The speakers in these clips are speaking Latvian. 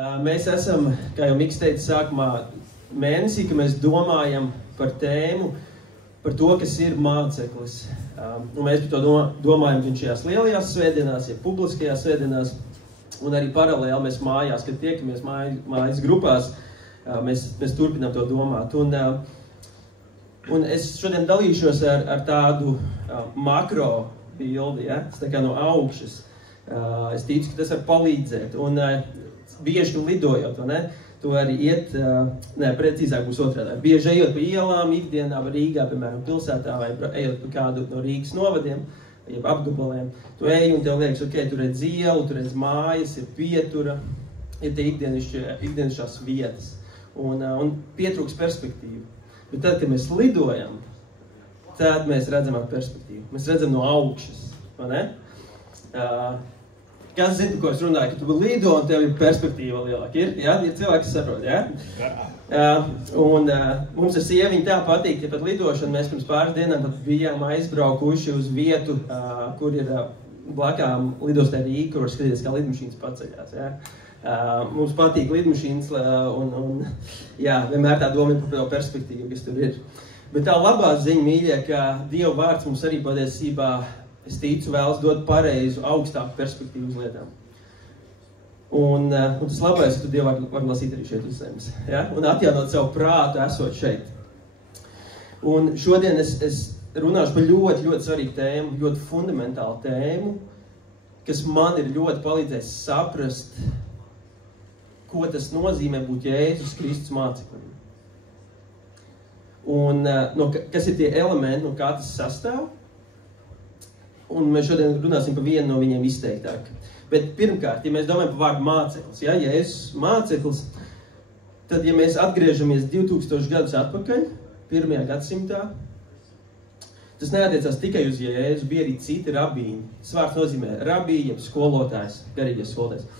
Mēs esam, kā jau Miks teica sākumā, mēnesī, ka mēs domājam par tēmu, par to, kas ir māceklis. Un mēs par to domājam gan šajās lielajās svētdienās, ja publiskajās svētdienās, un arī paralēli mēs mājās, kad tiekamies mājas grupās, mēs turpinām to domāt. Un es šodien dalīšos ar tādu makro bildi, ja? Tas tā kā no augšas. Es ticu, ka tas var palīdzēt. Un bieži tu lidojot, ne? Tu arī iet, precīzāk būs otrādā. Bieži ejot pa ielām, ikdienā vai Rīgā, piemēram, pilsētā, vai ejot pa kādu no Rīgas novadiem, jeb apgabaliem. Tu ej un tev liekas, ok, tu redz ielu, tu redz mājas, ir pietura, ir tie ikdienišķās vietas. Un pietrūks perspektīvu. Bet tad, kad mēs lidojam, tad mēs redzam ar perspektīvu. Mēs redzam no augšas, vai ne? Kas zina, ko es runāju, ka tu lido un tev ir perspektīva lielāka? Ir cilvēki, kas saprot, ja? Mums ar sieviņu tā patīk, ja pat lidošana, mēs pirms pāris dienām pat bijām aizbraukuši uz vietu, kur ir blakām lidostē Rīga, kur var skatīties, kā lidmašīnas paceļās, ja? Mums patīk lidmašīnas un vienmēr tā doma ir par perspektīvu, kas tur ir. Bet tā labā ziņa, mīļie, ka Dieva vārds mums arī patiesībā, es ticu, vēlas dot pareizu, augstāku perspektīvu uz lietām. Un tas labais, ka tu Dievu var lasīt arī šeit uz zemes, ja? Un atjaunot savu prātu, esot šeit. Un šodien es runāšu par ļoti, ļoti svarīgu tēmu, ļoti fundamentālu tēmu, kas man ir ļoti palīdzējis saprast, ko tas nozīmē būt Jēzus Kristus māceklim. Un kas ir tie elementi, no kā tas sastāv. Un mēs šodien runāsim par vienu no viņiem izteiktāk. Bet pirmkārt, ja mēs domājam par vārdu māceklis, ja Jēzus māceklis, tad, ja mēs atgriežamies 2000 gadus atpakaļ, 1. gadsimtā, tas neatiecās tikai uz Jēzu, bija arī citi rabīni. Tas vārds nozīmē rabī, jeb skolotājs, garīgais skolotājs.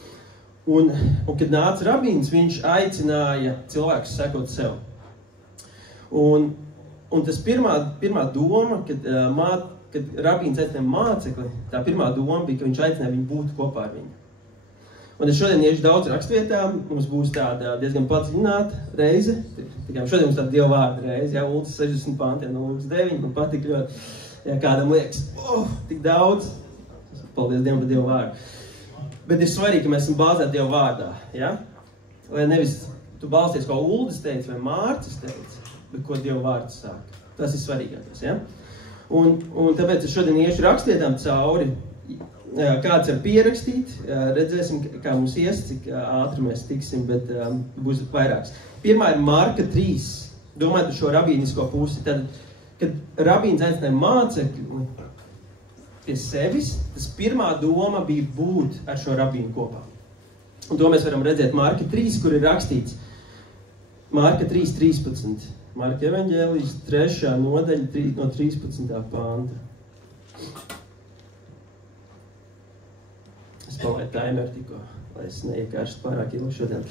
Un kad nāca rabīns, viņš aicināja cilvēkus sekot sev. Un tas pirmā doma, kad rabīns aicināja mācekli, tā pirmā doma bija, ka viņš aicināja viņu būt kopā ar viņu. Un es šodien iešu daudz rakstvietām, mums būs tāda diezgan padziļināta reize. Tikai šodien mums tāda Dieva vārda reize, ja, Ultis 60 pantiem no Lūkas 9, man patīk ļoti, ja kādam liekas, tik daudz, paldies Dievam par Dieva vārdu. Bet ir svarīgi, ka mēs esam bāzēti Dieva vārdā, ja? Lai nevis tu balsties, ko Uldis teica vai Mārcis teica, bet ko Dieva vārds saka. Tas ir svarīgākais, ja? Un tāpēc es šodien iešu rakstvietām cauri, kāds var pierakstīt, redzēsim, kā mums ies, cik ātri mēs tiksim, bet būs vairāks. Pirmā ir Marka 3, domājot par šo rabīnisko pusi, tad, kad rabīns aicināja mācekļu pie sevis, tas pirmā doma bija būt ar šo rabīnu kopā. Un to mēs varam redzēt Marka 3, kur ir rakstīts Marka 3:13. Marka evaņģēlijas 3. nodaļa no 13. panta. Es palaidu timeru tikko, lai es neiekāršu pārāk ilgi šodien.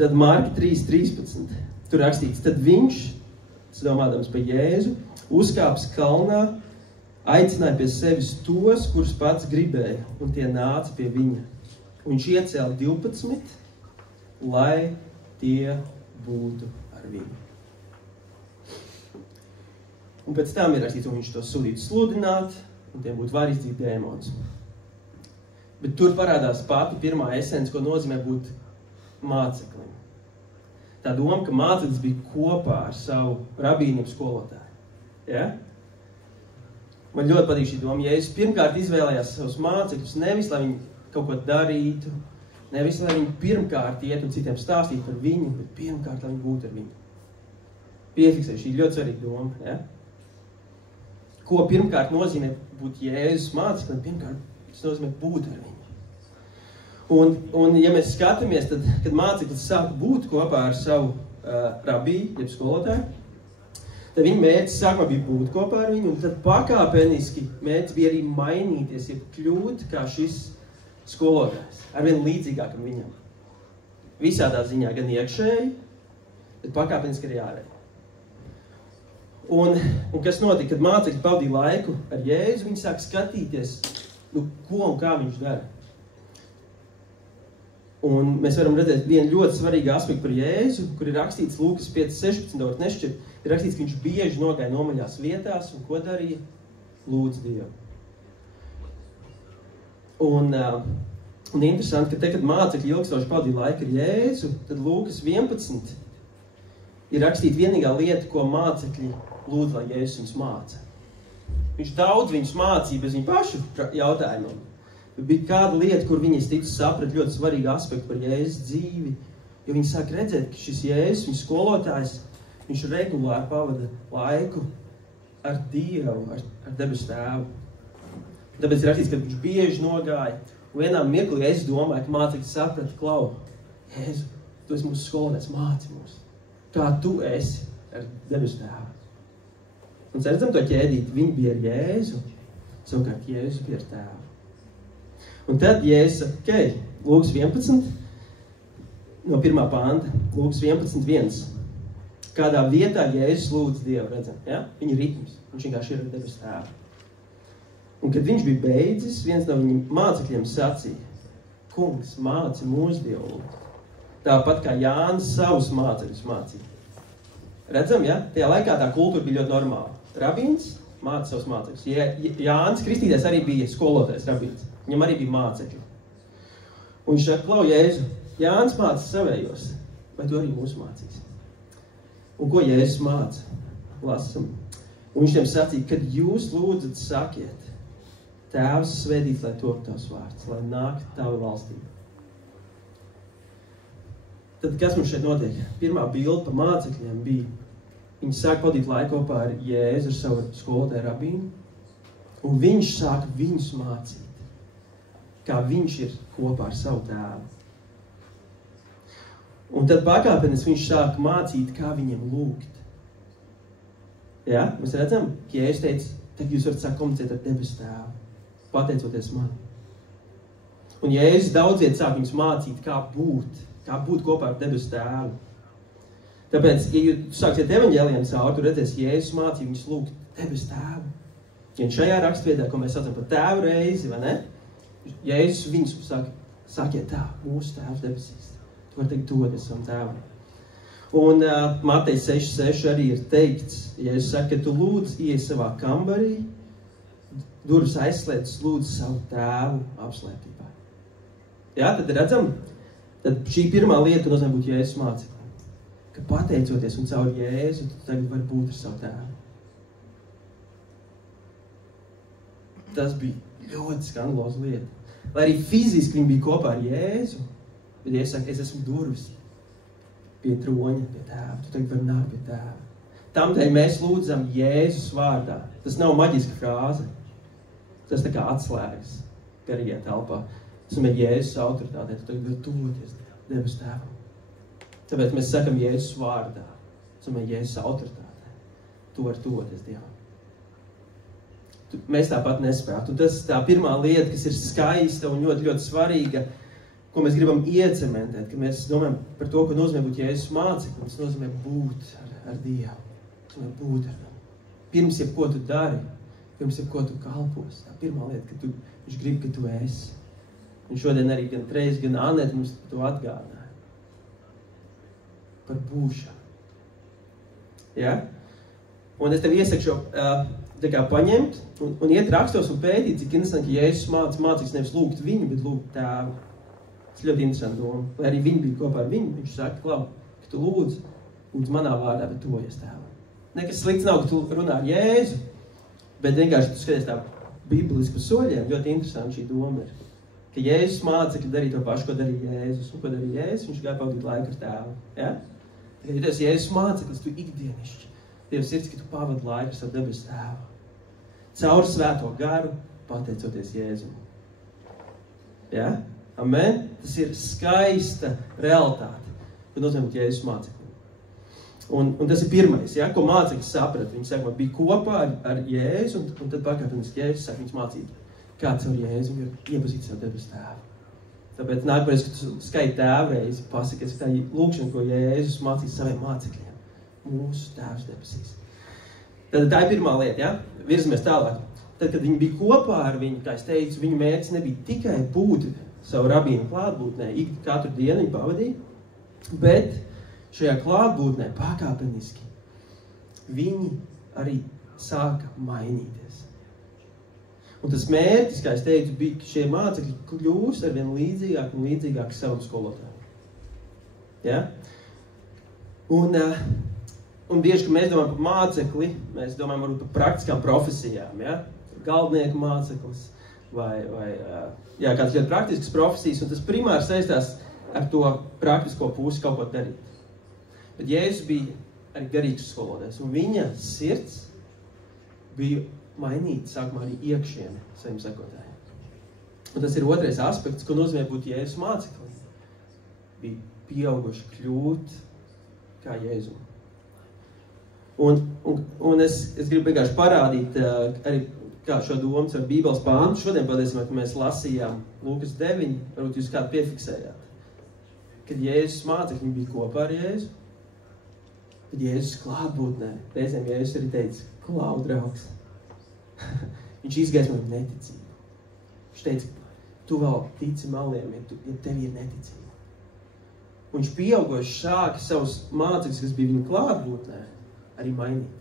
Tad Marka 3:13. Tur rakstīts, tad viņš, domādams par Jēzu, uzkāps kalnā, aicināja pie sevis tos, kurus pats gribēja, un tie nāca pie viņa. Un viņš iecēla 12, lai tie būtu ar viņu. Un pēc tam ir rakstīts, un viņš to sūtītu sludināt, un tiem būtu var izdzīt dēmonus. Bet tur parādās pati pirmā esence, ko nozīmē būt māceklim. Tā doma, ka māceklis bija kopā ar savu rabīnu skolotāju. Ja? Man ļoti patīk šī doma. Jēzus pirmkārt izvēlējās savus mācekļus nevis, lai viņi kaut ko darītu, nevis, lai viņi pirmkārt iet un citiem stāstītu par viņu, bet pirmkārt, lai viņi būtu ar viņu. Piefiksē, šī ļoti svarīga doma. Ja? Ko pirmkārt nozīmē būt Jēzus māceklim? Pirmkārt, tas nozīmē būt ar viņu. Un ja mēs skatāmies, tad, kad māceklis sāk būt kopā ar savu rabī, jeb skolotāju, tad viņa mērķis sākumā bija būt kopā ar viņu, un tad pakāpeniski mērķis bija arī mainīties, ja kļūt kā šis skolotājs, arvien līdzīgākam viņam. Visādā ziņā gan iekšēji, bet pakāpeniski arī ārēji. Un kas notika, kad mācekļi pavadīja laiku ar Jēzu, viņi sāk skatīties, ko un kā viņš dara. Un mēs varam redzēt vienu ļoti svarīgu aspektu par Jēzu, kur ir rakstīts Lūkas 5.16, var nešķirt, ir rakstīts, ka viņš bieži nogāja nomaļās vietās, un ko darīja? Lūdz Dievu. Un interesanti, ka te, kad mācekļi ilgstoši pavadīja laiku ar Jēzu, tad Lūkas 11 ir rakstīta vienīgā lieta, ko mācekļi lūdz, lai Jēzus viņus māca. Viņš daudz viņus mācīja bez viņu pašu jautājumiem. Bija kāda lieta, kur viņi saprat ļoti svarīgu aspektu par Jēzus dzīvi, jo viņi sāk redzēt, ka šis Jēzus, viņas skolotājs, viņš regulāri pavada laiku ar Dievu, ar debesu tēvu. Tāpēc ir rakstīts, ka viņš bieži nogāja, un vienā mirklī es domāju, ka mācekļi saprata, Klau, Jēzu, tu esi mūsu skolotājs, māci mūs, kā tu esi ar debesu tēvu. Un redzam to ķēdīt, viņi bija ar Jēzu, savukārt Jēzus bija ar tēvu. Un tad Jēzus saka, Lūkas 11, no 1. panta, Lūkas 11.1. Kādā vietā Jēzus lūdz Dievu, redzam, ja? Viņa ritms, viņš vienkārši ir ar debesu tēvu. Un kad viņš bija beidzis, viens no viņa mācekļiem sacīja, Kungs, māci mūsu Dievu lūgt. Tāpat kā Jānis savus mācekļus mācīja. Redzam, ja? Tajā laikā tā kultūra bija ļoti normāla. Rabīns māca savus mācekļus. Jānis Kristītājs arī bija skolotājs rabīns. Viņam arī bija mācekļi. Un viņš saka, Klau, Jēzu, Jānis māca savējos, vai tu arī mūs mācīsi? Un ko Jēzus māca? Lasam. Un viņš tiem sacīja, kad jūs lūdzat, sakiet, Tēvs svētīts, lai top tavs vārds, lai nāk tava valstība. Tad kas mums šeit notiek? Pirmā bilde pa mācekļiem bija, viņi sāk pavadīt laiku kopā ar Jēzu, ar savu skolotāju rabīnu, un viņš sāk viņus mācīt, kā viņš ir kopā ar savu tēvu. Un tad pakāpenes viņš sāk mācīt, kā viņiem lūgt. Ja? Mēs redzam, ka Jēzus teica, tad jūs varat sāk komunicēt ar debesu tēvu, pateicoties man. Un Jēzus daudziet sāk viņus mācīt, kā būt kopā ar debesu tēvu. Tāpēc, ja jūs sāksiet evaņģēlijiem cauri, tu redzēsi, Jēzus mācīja viņus lūgt debesu tēvu. Ja šajā rakstvietā, ko mēs saucam par tēvu reizi, vai ne? Jēzus viņus sakiet tā, mūsu tēvs debesīs. Tu vari teikt, dodies savam tēvam. Un Matei 6.6 arī ir teikts, Jēzus saka, ka tu lūdz iej savā kambarī, durvis aizslēdz, lūdz savu tēvu apslēptībā. Jā, tad redzam, tad šī pirmā lieta nozīmē būt Jēzus māceklim. Ka pateicoties un caur Jēzu, tu tagad vari būt ar savu tēvu. Tas bija ļoti skandaloza lieta. Lai arī fiziski viņi bija kopā ar Jēzu, bet Jēzus saka, es esmu durvis pie troņa, pie tēva. Tu tagad vari nākt pie tēva. Tamdēļ mēs lūdzam Jēzus vārdā. Tas nav maģiska frāze. Tas tā kā atslēgas garīgajā telpā. Tas ir Jēzus autoritātē. Tu tagad vari tuvoties debes tēvam. Tāpēc mēs sakam Jēzus vārdā. Tas ir Jēzus autoritātē. Tu vari tuvoties Dievam. Mēs tāpat nespētu. Un tas tā pirmā lieta, kas ir skaista un ļoti, ļoti svarīga, ko mēs gribam iecementēt, ka mēs domājam par to, ko nozīmē būt Jēzus māceklim, tas nozīmē būt ar Dievu. Tas nozīmē būt ar viņu. Pirms jebko tu dari, pirms jebko tu kalpos. Tā pirmā lieta, ka viņš grib, ka tu esi. Un šodien arī gan Trejs, gan Anete mums to atgādināja. Par būšanu. Ja? Un es tev iesaku šo tā kā paņemt un iet rakstos un pētīt, cik interesanti, ka Jēzus mācīgs nevis lūgt viņu, bet lūgt tēvu. Tas ļoti interesanti doma. Lai arī viņi bija kopā ar viņu, viņš saka, Klau, ka tu lūdz manā vārdā, bet tuvojies tēvam. Nekas slikts nav, ka tu runā ar Jēzu, bet vienkārši tu skaties tā bibliski pa soļiem. Ļoti interesanti šī doma ir, ka Jēzus mācekļi darīja to pašu, ko darīja Jēzus. Un ko darīja Jēzus? Viņš gāja pavadīt laiku ar tēvu. Ja? Ja tu esi Jēzus māceklis, tu ikdienišķi. Dievs sirds, ka tu pavadi laiku ar savu debesu tēvu. Caur svēto garu, pateicoties Jēzum. Ja? Amen? Tas ir skaista realitāte, ko nozīmē būt Jēzus māceklim. Un tas ir pirmais, ja? Ko māceklis saprat. Viņi saka, bija kopā ar Jēzu, un tad pakāpeniski Jēzus saka viņus mācīt, kā caur Jēzum ir iepazīt savu debesu tēvu. Tāpēc nākamreiz, kad tu skaiti tēvreizi, pasakies, ka tā ir lūkšana, ko Jēzus mācīs saviem mācekļiem. Mūsu tēvs debesīs. Tad tā ir pirmā lieta, ja? Virzamies tālāk. Tad, kad viņi bija kopā ar viņu, kā es teicu, viņu mērķis nebija tikai būt savu rabīnu klātbūtnē, katru dienu viņi pavadīja, bet šajā klātbūtnē pakāpeniski viņi arī sāka mainīties. Un tas mērķis, kā es teicu, bija, ka šie mācekļi kļūst arvien līdzīgāk un līdzīgāk savam skolotājiem. Ja? Un bieži, kad mēs domājam par mācekli, mēs domājam varbūt par praktiskām profesijām, ja? Galdnieku māceklis vai kāds ļoti praktisks profesijas, un tas primāri saistās ar to praktisko pusi kaut ko darīt. Bet Jēzus bija arī garīgs skolotājs, un viņa sirds bija mainīt, sākumā arī iekšieni saviem sekotājiem. Un tas ir otrais aspekts, ko nozīmē būt Jēzus mācekli. Bija pieauguši kļūt kā Jēzu. Un es gribu vienkārši parādīt arī kā šo domu ar Bībeles pāntu. Šodien, patiesībā, kad mēs lasījām Lūkas 9, varbūt jūs kādu piefiksējāt. Kad Jēzus mācekļi bija kopā ar Jēzu, tad Jēzus klātbūtnē. Reizēm Jēzus arī teica, klau, draugs. Viņš izgaismo viņu neticību. Viņš teica, tu vēl tici maliem, ja tev ir neticība. Un viņš pieaugoši sāka savus mācekļus, kas bija viņa klātbūtnē, arī mainīt.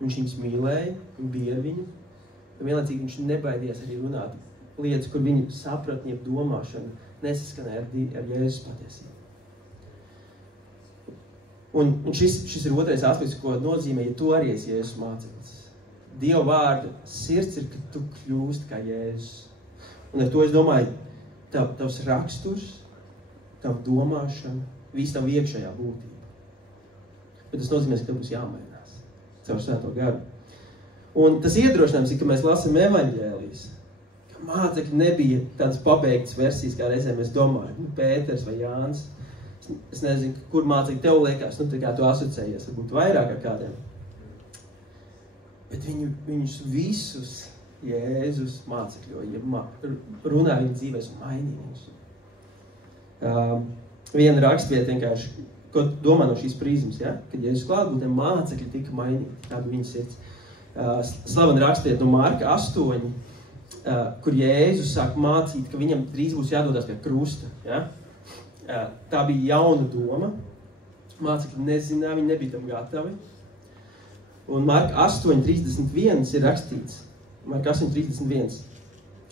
Viņš viņus mīlēja, un bija ar viņu, un vienlaicīgi viņš nebaidījās arī runāt lietas, kur viņu sapratni, jeb domāšana nesaskanēja ar Jēzus patiesību. Un šis ir otrais aspekts, ko nozīmē, ja tu arī esi Jēzus māceklis. Dieva vārda sirds ir, ka tu kļūst kā Jēzus. Un ar to es domāju, tavs raksturs, tavu domāšana, viss tavu iekšējā būtība. Bet tas nozīmē, ka tev būs jāmainās caur Svēto garu. Un tas iedrošinājums ir, ka mēs lasam evaņģēlijas, ka mācekļi nebija tādas pabeigtas versijas, kā reizēm mēs domājam, Pēters vai Jānis. Es nezinu, kur mācekļi tev liekas, tā kā tu asociējies, varbūt vairāk ar kādiem. Bet viņus visus Jēzus mācekļoja, runā viņa dzīvēs un mainīja viņus. Viena rakstvieta vienkārši, ko domā no šīs prizmas, ja? Kad Jēzus klātbūtnē mācekļi tika mainīti, tāda viņa sirds. Slavena rakstvieta no Marka 8, kur Jēzus sāk mācīt, ka viņam drīz būs jādodas pie krusta. Ja? Tā bija jauna doma, mācekļi nezināja, viņi nebija tam gatavi. Un Marka 8.31 ir rakstīts. Marka 8.31.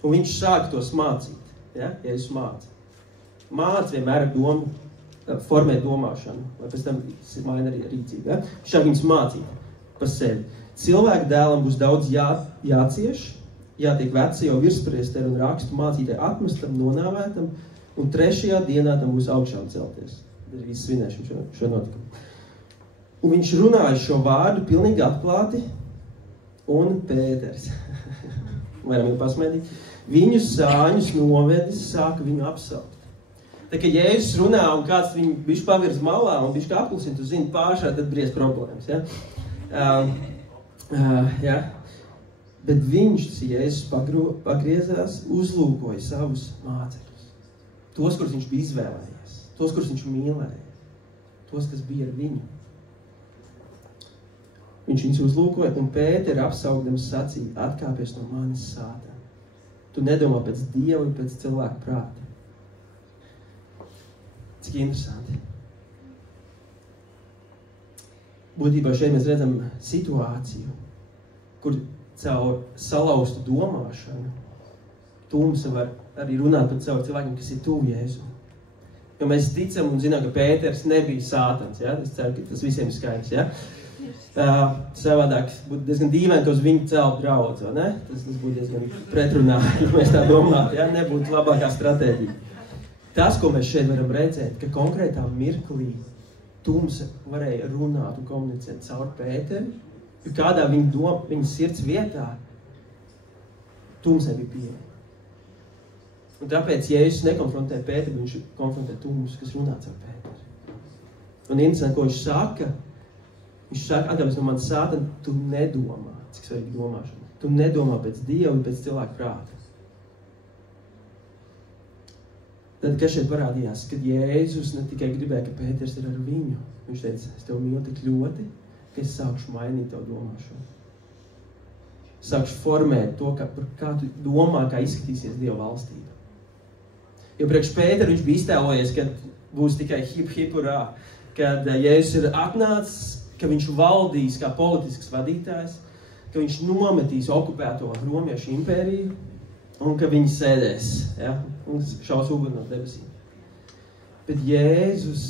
Un viņš sāk tos mācīt. Ja? Jēzus māca. Māca vienmēr ar domu, formēt domāšanu, lai pēc tam maina arī rīcību. Ja? Viņš sāk viņus mācīt pa sevi. Cilvēku dēlam būs daudz jācieš, jātiek vecajā virspriesteri un rakstu mācītāji atmestam, nonāvētam, un 3. dienā tam būs augšām celties. Tas ir viss svinēšana šo notikumu. Un viņš runāja šo vārdu pilnīgi atklāti, un Pēters, varam jau pasmaidīt, viņu sāņus novedis, sāka viņu apsaukt. Tā kā Jēzus runā, un kāds viņu bišķi pavirz malā, un bišķi apklusina, tu zini, pāršā, tad bries problēmas, ja? Ja? Bet viņš, Jēzus, pagriezās, uzlūkoja savus mācekļus. Tos, kurus viņš bija izvēlējies, tos, kurus viņš mīlēja, tos, kas bija ar viņu. Viņš viņus uzlūkoja, un Pēteri apsaugdams sacīja, atkāpies no manis sātā. Tu nedomā pēc Dieva, pēc cilvēka prāta. Cik interesanti. Būtībā šeit mēs redzam situāciju, kur caur salauztu domāšanu tumsa var arī runāt par caur cilvēkiem, kas ir tuvu Jēzu. Jo mēs ticam un zinām, ka Pēters nebija sātans. Ja? Es ceru, ka tas visiem ir skaidrs. Ja? Savādāk būtu diezgan dīvaini, ka uz viņu celt draudz, vai ne? Tas būtu diezgan pretrunā, ja mēs tā domātu, ja? Nebūtu labākā stratēģija. Tas, ko mēs šeit varam redzēt, ka konkrētā mirklī tumsa varēja runāt un komunicēt caur Pēteri, jo kādā viņa sirds vietā tumsai bija pieeja. Un tāpēc Jēzus nekonfrontē Pēteri, viņš konfrontē tumsu, kas runā caur Pēteri. Un interesanti, ko viņš saka, atkāpēc no manis sātana, tu nedomā, cik svarīgi domāšana. Tu nedomā pēc Dieva un pēc cilvēka prāta. Tad, kas šeit parādījās, kad Jēzus ne tikai gribēja, ka Pēters ir ar viņu, viņš teica, es tev mīlu tik ļoti, ka es sākšu mainīt tavu domāšanu. Sākšu formēt to, kā tu domā, kā izskatīsies Dieva valstība. Jo priekš Pēteru viņš bija iztēlojies, ka būs tikai hip urā, kad Jēzus ir atnācis, ka viņš valdīs kā politisks vadītājs, ka viņš nometīs okupēto romiešu impēriju un ka viņi sēdēs, ja, un šaus uguni no debesīm. Bet Jēzus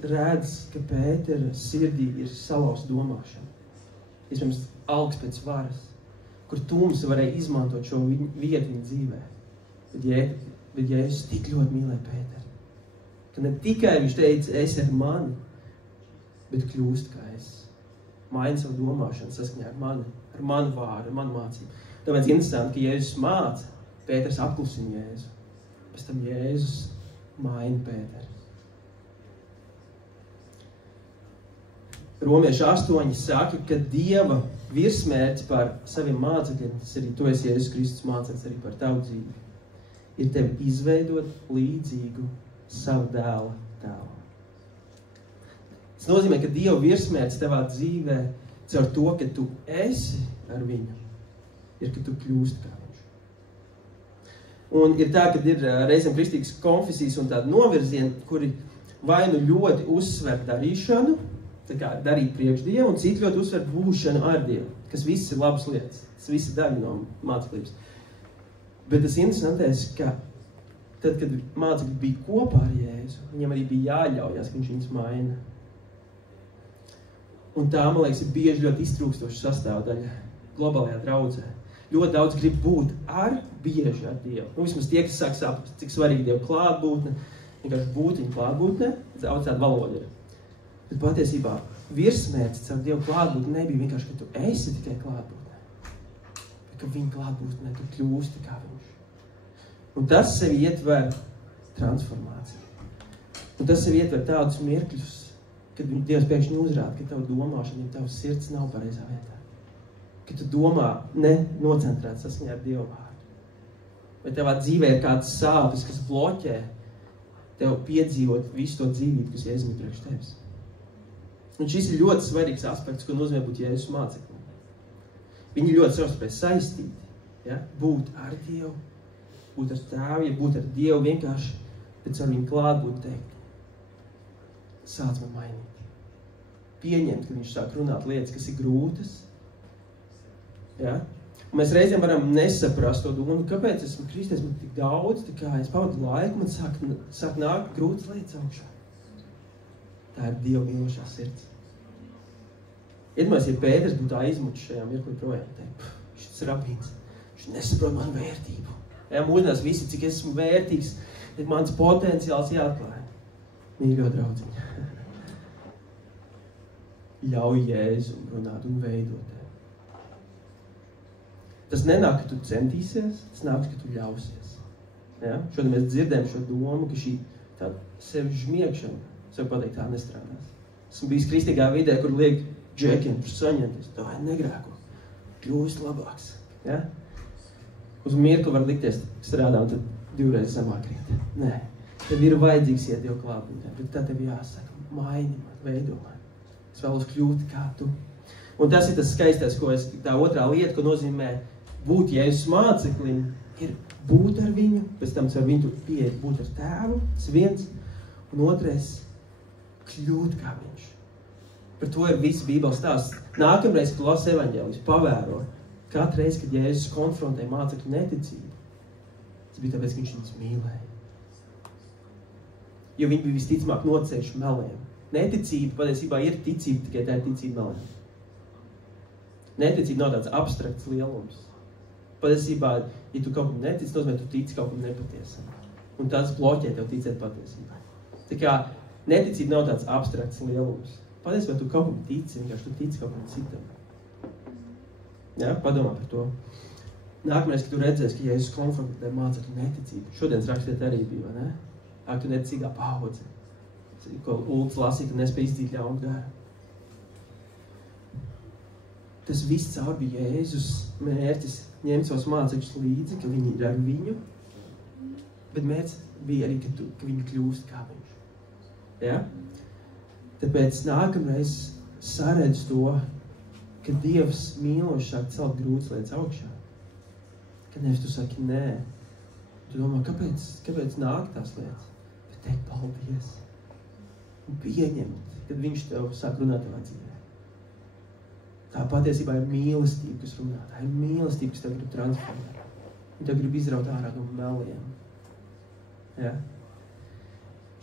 redz, ka Pētera sirdī ir salauzta domāšana. Iespējams, algs pēc varas, kur tums varēja izmantot šo vietu viņa dzīvē. Bet Jēzus tik ļoti mīlēja Pēteru, ka ne tikai viņš teica, esi ar mani, bet kļūst kā es. Maina savu domāšanu saskaņā ar manu vārdu, ar manu mācību. Tāpēc interesanti, ka Jēzus māca, Pēters apklusina Jēzu. Pēc tam Jēzus maina Pēteru. Romieši 8 saka, ka Dieva virsmērķis par saviem mācekļiem, tas arī tu esi Jēzus Kristus māceklis arī par tavu dzīvi, ir tevi izveidot līdzīgu savu dēla tēlu. Tas nozīmē, ka Dieva virsmērķis tavā dzīvē caur to, ka tu esi ar viņu, ir, ka tu kļūst kā viņš. Un ir tā, ka ir reizēm kristīgas konfesijas un tādi novirzieni, kuri vai nu ļoti uzsver darīšanu, tā kā darīt priekš Dievu, un citi ļoti uzsver būšanu ar Dievu, kas viss ir labas lietas, tas viss ir daļa no māceklības. Bet tas interesantais, ka tad, kad mācekļi bija kopā ar Jēzu, viņam arī bija jāļaujās, ka viņš viņus maina. Un tā, man liekas, ir bieži ļoti iztrūkstoša sastāvdaļa globālajā draudzē. Ļoti daudz grib būt bieži ar Dievu. Nu, vismaz tie, kas sāk saprast, cik svarīgi Dievu klātbūtne, vienkārši būt viņa klātbūtne, daudz tāda valoda ir. Bet patiesībā virsmērķis caur Dievu klātbūtni nebija vienkārši, ka tu esi tikai klātbūtnē, bet ka viņa klātbūtnē tu kļūsti kā viņš. Un tas sevi ietver transformāciju. Un tas sevi ietver tādus mirkļus, kad Dievs pēkšņi uzrāda, ka tavu domāšana, ja tavs sirds nav pareizā vietā. Ka tu domā nenocentrēts saskaņā ar Dievu vārdu. Vai tavā dzīvē ir kāds sāpes, kas bloķē tev piedzīvot visu to dzīvību, kas Jēzus ir priekš tevis. Un šis ir ļoti svarīgs aspekts, ko nozīmē būt Jēzus māceklim. Viņi ļoti savstarpēji saistīti, ja? Būt ar Dievu, būt ar Tēvu, ja būt ar Dievu vienkārši, bet ar viņu klātbūt teikt. Sāc man mainīt. Pieņemt, ka viņš sāk runāt lietas, kas ir grūtas. Ja? Un mēs reizēm varam nesaprast to domu, kāpēc esmu Kristies, man tik daudz, tā kā es pavadu laiku, man sāk nākt grūtas lietas augšā. Tā ir Dieva mīlošā sirds. Iedomājies, ja Pēters būtu aizmucis šajā mirklī projām, šis rabīns, viņš nesaprot manu vērtību. Ja, mūdinās visi, cik esmu vērtīgs, ir mans potenciāls jāatklāja. Mīļo draudziņa. Ļauj Jēzu runāt un veidot tevi. Tas nenāk, ka tu centīsies, tas nāk, ka tu ļausies. Ja? Šodien mēs dzirdējam šo domu, ka šī tāda sevi žmiegšana, sev pateikt, tā nestrādās. Esmu bijis kristīgā vidē, kur liek džekiem, tur saņemties, tā negrēko, kļūst labāks. Ja? Uz mirkli var likties strādā un tad 2 reizes zemāk riet. Nē, tev ir vajadzīgs iet Dievu klātbūtnē, bet tad tev jāsaka, maini man, veido man. Es vēlos kļūt kā tu. Un tas ir tas skaistais, tā otrā lieta, ko nozīmē būt Jēzus māceklim, ir būt ar viņu, pēc tam ar viņu pieeja būt ar Tēvu, tas viens, un otrais, kļūt kā viņš. Par to ir viss Bībeles stāsts. Nākamreiz, kad lasi evaņģēlijus, pavēro, katru reizi, kad Jēzus konfrontēja mācekļu neticību, tas bija tāpēc, ka viņš viņus mīlēja. Jo viņi bija visticamāk nocējuši meliem. Neticība patiesībā ir ticība, tikai tā ir ticība meliem. Neticība nav tāds abstrakts lielums. Patiesībā, ja tu kaut kam netici, nozīmē, tu tici kaut kam nepatiesam. Un tas bloķē tev ticēt patiesībā. Tā kā neticība nav tāds abstrakts lielums. Patiesībā, tu kaut kam tici, vienkārši tu tici kaut kam citam. Ja, padomā par to. Nākamreiz, kad tu redzēsi, ka Jēzus konfrontē mācekļu neticību, šodienas rakstiet arī bija, vai ne? Ak, tu neticīgā paudze, ko Ulds lasīja, ka nespēja izdzīt ļaunu garu. Tas viss caur bija Jēzus mērķis ņemt savus mācekļus līdzi, ka viņi ir ar viņu, bet mērķis bija arī, ka viņi kļūst kā viņš. Ja? Tāpēc nākamreiz saredz to, ka Dievs mīloši sāk celt grūtas lietas augšā. Ka nevis tu saki nē, Tu domā, kāpēc nāk tās lietas? Bet teikt paldies. Un pieņemt, kad viņš tev sāk runāt tavā dzīvē. Tā patiesībā ir mīlestība, kas runā. Tā ir mīlestība, kas tev grib transformēt. Un tev grib izraut ārā no meliem. Ja?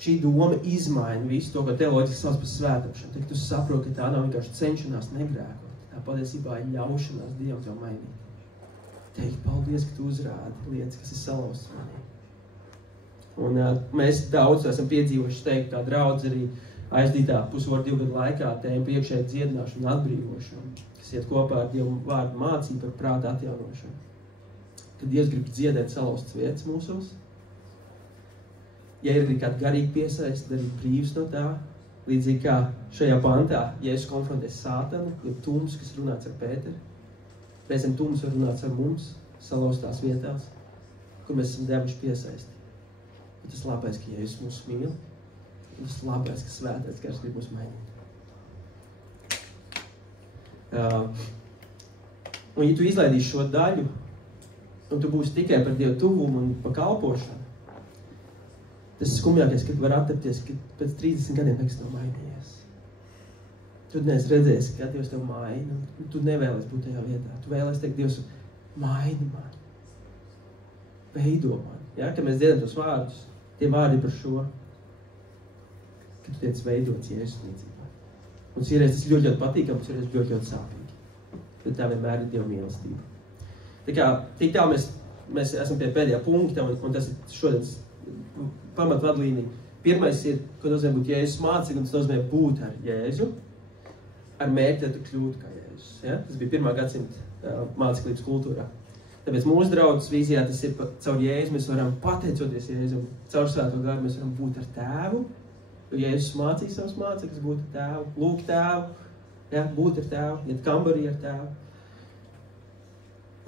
Šī doma izmaina visu to, ko teoloģiski sauc par svētāpšanu. Tad tu saproti, ka tā nav vienkārši cenšanās negrēkot. Tā patiesībā ir ļaušanās Dievam tev mainīt. Teikt paldies, ka tu uzrādi lietas, kas ir salauztas manī. Un mēs daudz esam piedzīvojuši teikt, kā draudz arī aizdītā 1,5–2 gadu laikā tēma priekšēja dziedināšanu un atbrīvošanu, kas iet kopā ar Dievu vārdu mācību par prāta atjaunošanu. Kad Dievs grib dziedēt salauztas vietas mūsos, ja ir arī kāda garīga piesaista, tad ir brīvs no tā. Līdzīgi kā šajā pantā, Jēzus konfrontē Sātanu, ir tums, kas runāts ar Pēteru. Reizēm tums var runāts ar mums, salauztās vietās, kur mēs esam devuši piesaisti. Un tas labais, ka Jēzus mūs mīl, un tas labais, ka svētais gars grib mūs mainīt. Un ja tu izlaidīsi šo daļu, un tu būsi tikai par Dievu tuvumu un par kalpošanu, tas skumjākais, kad var attapties, ka pēc 30 gadiem nekas nav mainījies. Tu neesi redzējis, ka Dievs tev maina, un tu nevēlies būt tajā vietā. Tu vēlies teikt, Dievs, maini mani, veido mani. Ja? Kad mēs dziedam tos vārdus, tie vārdi par šo, ka tu tiec veidots Jēzus līdzībā. Un cīreiz tas ļoti patīkam, un cīreiz ļoti sāpīgi. Bet tā vienmēr ir Dieva mīlestība. Tā kā, tik tā mēs esam pie pēdējā punkta, un tas ir šodienas pamatvadlīnija. Pirmais ir, ko nozīmē būt Jēzus māceklim, un tas nozīmē būt ar Jēzu, ar mērķi, lai tu kļūtu kā Jēzus. Ja? Tas bija 1. gadsimta māceklības kultūrā. Tāpēc mūsu draudzes vīzijā tas ir caur Jēzu, mēs varam pateicoties Jēzum, caur Svēto garu mēs varam būt ar tēvu, jo Jēzus mācīja savus mācekļus būt ar tēvu, lūgt tēvu, ja? Būt ar tēvu, iet kambarī ar tēvu,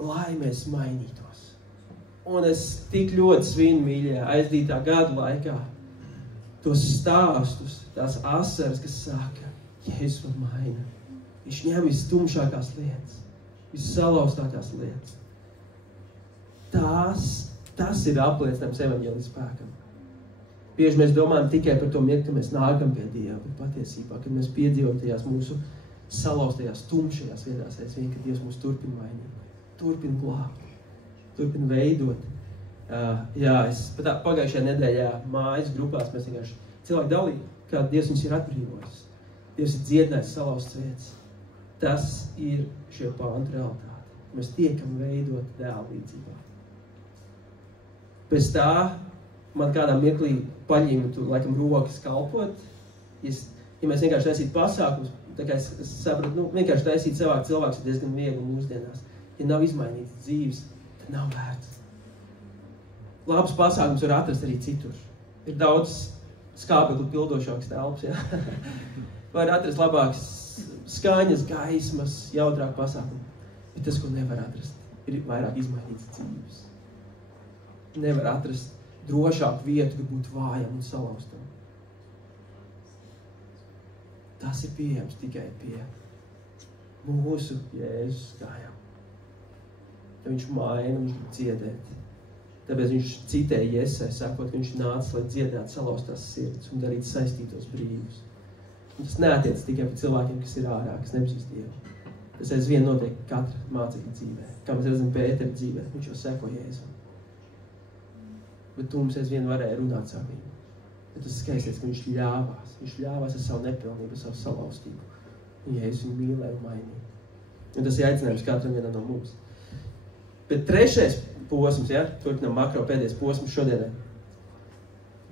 lai mēs mainītos. Un es tik ļoti svinu, mīļie, aizdītā gadu laikā tos stāstus, tās asaras, kas saka, Jēzus man maina. Viņš ņem vistumšākās lietas, vissalauztākās lietas. Tas ir apliecinājums evaņģēlijas spēkam. Bieži mēs domājam tikai par to mirkli, ka mēs nākam pie Dieva, bet patiesībā, kad mēs piedzīvojam tajās mūsu salauztajās, tumšajās vietās, es vien, ka Dievs mūs turpina mainīt, turpina glābt. Turpina veidot. Pagājušajā nedēļā mājas grupās mēs vienkārši cilvēki dalīja, kā Dievs viņus ir atbrīvojis. Dievs ir dziedinājis salauztas vietas. Tas ir šie pāntu realitāte. Mēs tiekam veidot dēla līdzībā. Pēc tā man kādā mirklī paņemtu, laikam, rokas kalpot. Ja mēs vienkārši taisītu pasākums, tā kā es sapratu, vienkārši taisīt cilvēks ir diezgan viegli mūsdienās. Ja nav izmainītas dzīves, nav vērts. Labs pasākums var atrast arī citur. Ir daudz skābekli pildošāks telpas, ja? Var atrast labākas skaņas, gaismas, jautrāk pasākumu. Bet tas, ko nevar atrast, ir vairāk izmainītas dzīves. Nevar atrast drošāku vietu, kur būt vājam un salauztam. Tas ir pieejams tikai pie mūsu Jēzus kājām. Viņš maina, viņš grib dziedēt. Tāpēc viņš citēja Jesai, sakot, ka viņš nāca, lai dziedētu salauztās sirds un darītu saistītos brīvus. Un tas neatiec tikai par cilvēkiem, kas ir ārā, kas nepazīst Dievu. Tas aizvien notiek katra mācekļa dzīvē. Kā mēs redzam Pētera dzīvē, viņš jau seko Jēzum. Bet tu mums aizvien varēja runāt caur viņu. Bet tas skaisties, ka viņš ļāvās. Viņš ļāvās ar savu nepilnību, ar savu salauztību. Un Jēzus viņu mīlēja un mainīja. Un tas ir aicinājums katram vienam no mums. Bet trešais posms, ja, turpinām makro pēdējais posms šodienai,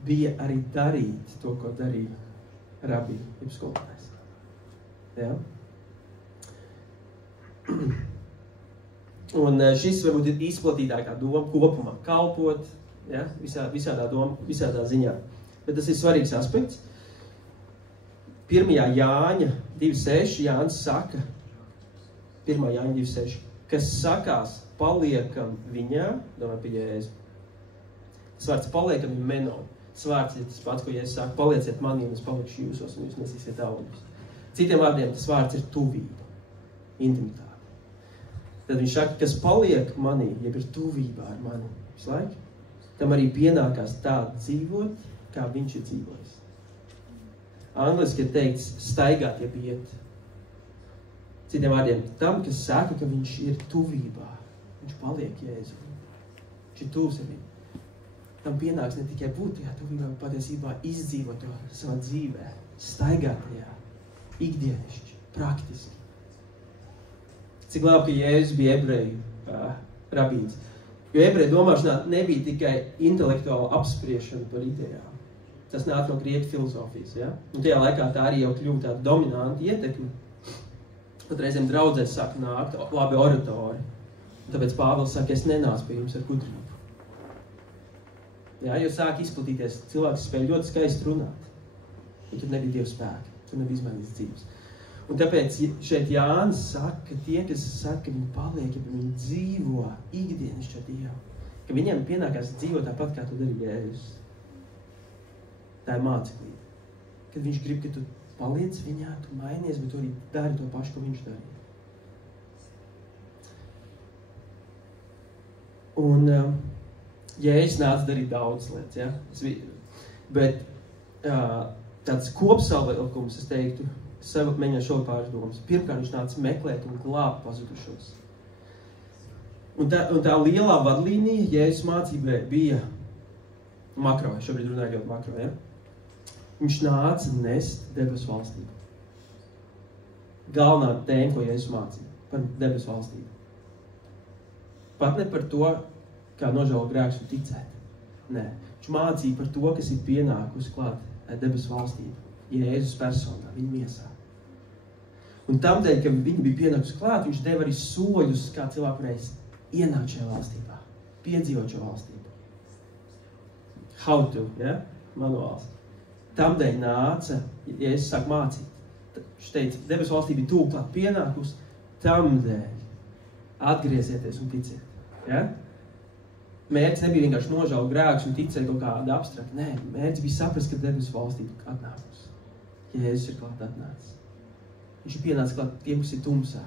bija arī darīt to, ko darīja rabī, jeb skolotājs. Ja? Un šis varbūt ir izplatītākā doma kopumā, kalpot, ja, visādā ziņā. Bet tas ir svarīgs aspekts. 1. Jāņa 2.6, Jānis saka, 1. Jāņa 2.6, kas sakās, paliekam viņā, domāju pie Jēzu. Tas vārds paliekam ir menon. Tas vārds ir tas pats, ko Jēzus saka, palieciet manī, un es palikšu jūsos, un jūs nesīsiet augļus. Citiem vārdiem tas vārds ir tuvība, intimitāte. Tad viņš saka, kas paliek manī, jeb ir tuvībā ar mani visu laiku. tam arī pienākās tā dzīvot, kā viņš ir dzīvojis. Angliski ir teikts staigāt, jeb iet. Citiem vārdiem, tam, kas saka, ka viņš ir tuvībā, viņš paliek Jēzu. Viņš ir tuvs ar viņu. Tam pienāks ne tikai būt tajā tuvībā, bet patiesībā izdzīvot to savā dzīvē, staigāt tajā, ikdienišķi, praktiski. Cik labi, ka Jēzus bija ebreju rabīns. Jo ebreju domāšanā nebija tikai intelektuāla apspriešana par idejām. Tas nāk no grieķu filozofijas, ja? Un tajā laikā tā arī jau kļuva tāda dominanta ietekme. Pat reizēm draudzēs saka nākt labi oratori. Un tāpēc Pāvils saka, es nenācu pie jums ar gudrību. Ja? Jo sāk izplatīties, cilvēks spēja ļoti skaisti runāt. Un tur nebija Dieva spēka, tur nebija izmainīts dzīves. Un tāpēc šeit Jānis saka, ka tie, kas saka, ka viņi paliek, ja viņi dzīvo ikdienišķi ar Dievu, ka viņiem pienākās dzīvot tāpat, kā tu dari Jēzus. Tā ir māceklība. Kad viņš grib, ka tu paliec viņā, tu mainies, bet tu arī dari to pašu, ko viņš darīja. Un Jēzus nāca darīt daudz lietas, ja? Bet tāds kopsavilkums, es teiktu, mēģināšu šovi pāris domas. Pirmkārt, viņš nāca meklēt un glābt pazudušos. Un tā lielā vadlīnija Jēzus mācībai bija makro, šobrīd runāju ļoti makro, ja? Viņš nāca nest debesu valstību. Galvenā tēma, ko Jēzus mācīja, par debesu valstību. Pat ne par to, kā nožēlot grēkus un ticēt. Nē, viņš mācīja par to, kas ir pienākusi klāt debesu valstību. Jēzus personā, viņa miesā. Un tamdēļ, ka viņi bija pienākusi klāt, viņš deva arī soļus, kā cilvēku reiz ienākt šajā valstībā, piedzīvot šo valstību. How to, ja? Manuāls. Tamdēļ nāca, ja es sāku mācīt, viņš teica, debesu valstība bija tūlīt klāt pienākusi, tamdēļ atgriezieties un ticiet. Ja? Mērķis nebija vienkārši nožēlot grēkus un ticēt kaut kādu abstraktu. Nē, mērķis bija saprast, ka debesu valstība atnākusi. Jēzus ir klāt atnācis. Viņš ir pienācis klāt tiem, kas ir tumsā,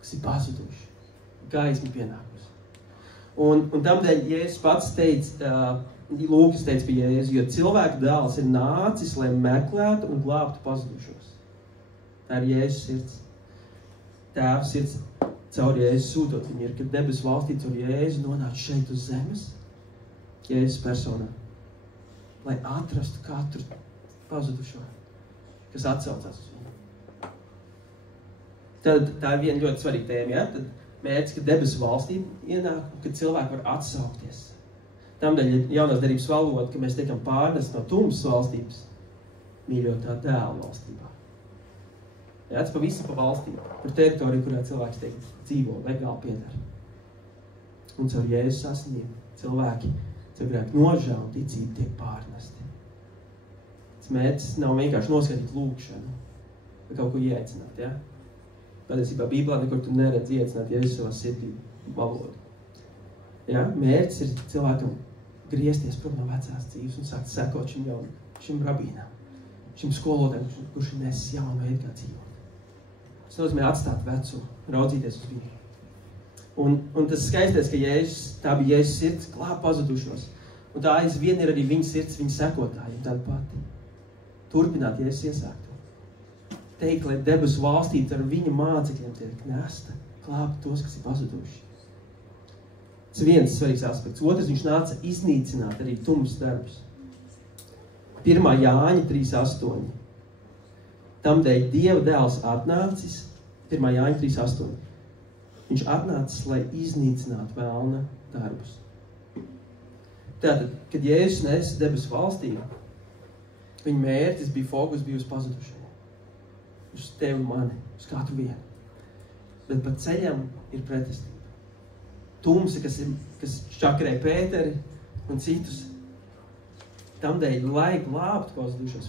kas ir pazuduši. Gaisma pienākusi. Un tamdēļ Jēzus pats teica, Lūkas teica pie Jēzus, jo cilvēka dēls ir nācis, lai meklētu un glābtu pazudušos. Tā ir Jēzus sirds. Tēva sirds caur Jēzus sūtot viņu ir, kad debesu valstī caur Jēzu nonāca šeit uz zemes, Jēzus personā, lai atrastu katru pazudušo, kas atsaucās uz viņu. Tad tā ir viena ļoti svarīga tēma, ja? Tad mērķis, ka debesu valstī ienāk, kad cilvēki var atsaukties. Tamdēļ ir jaunās derības valoda, ka mēs tiekam pārnest no tumsas valstības mīļotā dēla valstībā. Ja, tas pavisam pa valstību, par teritoriju, kurā cilvēks teikt dzīvo, legāli piedara. Un caur Jēzus asinīm cilvēki nožēla un ticība tiek pārnesti. Tas mērķis nav vienkārši noskatīt lūkšanu, vai kaut ko ieaicināt, ja? Patiesībā Bībelē nekur tu neredz ieaicināt Jēzus savā sirdī valodu. Ja? Mērķis ir cilvēkam griezties prom no vecās dzīves un sākt sekot šim rabīnam, šim skolotājam, kurš ir nesis jaunu veidu, kā dzīvot. Tas nozīmē atstāt veco, raudzīties uz viņu. Un tas skaistais, ka tā bija Jēzus sirds, glāb pazudušos. Un tā aizvien ir arī viņa sirds, viņa sekotāji, tāda pati. Turpināt Jēzus iesākto. Teikt, lai debesu valstība ar viņa mācekļiem tiek nesta, glābt tos, kas ir pazuduši. Tas viens svarīgs aspekts. Otrs, viņš nāca iznīcināt arī tumsas darbus. 1. Jāņa 3.8. Tamdēļ Dieva dēls atnācis, 1. Jāņa 3.8. Viņš atnācis, lai iznīcinātu velna darbus. Tātad, kad Jēzus nesa debesu valstību, viņa mērķis bija fokus bija uz pazudušajiem. Uz tevi un mani, uz katru vienu. Bet pa ceļam ir pretestība. Tumsa, kas šķakarē Pēteri un citus. Tamdēļ, lai glābtu pazudušos,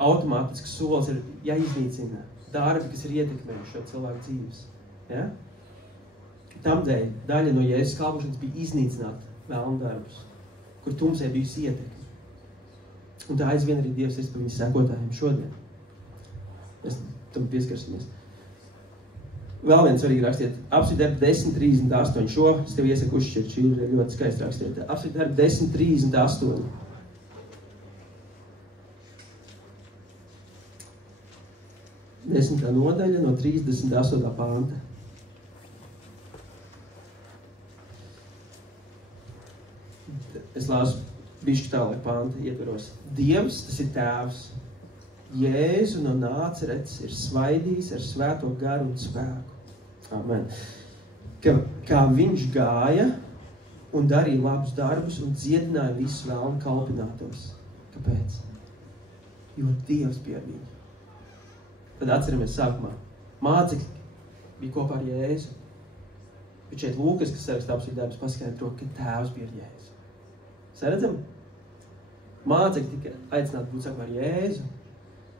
automātisks solis ir jāiznīcina darbi, kas ir ietekmējuši šo cilvēku dzīves. Ja? Tamdēļ daļa no Jēzus kalpošanas bija iznīcināt velna darbus, kur tumsai bijusi ietekme. Un tā aizvien arī Dievs ir par viņu sekotājiem šodien. Mēs tam pieskarsimies. Vēl viens svarīgi rakstiet. Apsvīt darbu 10.38. Šo es tev iesaku uzšķirt. Šī ir ļoti skaisti rakstiet. Apsvīt darbu 10.38. 10. nodaļa no 38. panta. Es lāsu bišķi tālāk panta ietveros. Dievs, tas ir tēvs. Jēzu no Nāceretes ir svaidījis ar svēto garu un spēku. Amen. Kā viņš gāja un darīja labus darbus un dziedināja visus vēlnu kalpinātos. Kāpēc? Jo Dievs bija ar viņu. Tad atceramies sākumā. Mācekļi bija kopā ar Jēzu. Bet šeit Lūkas, kas saraksta apsvīt darbus, paskaidro, ka tēvs bija ar Jēzu. Saredzam? Mācekļi tika aicināti būt sākumā ar Jēzu.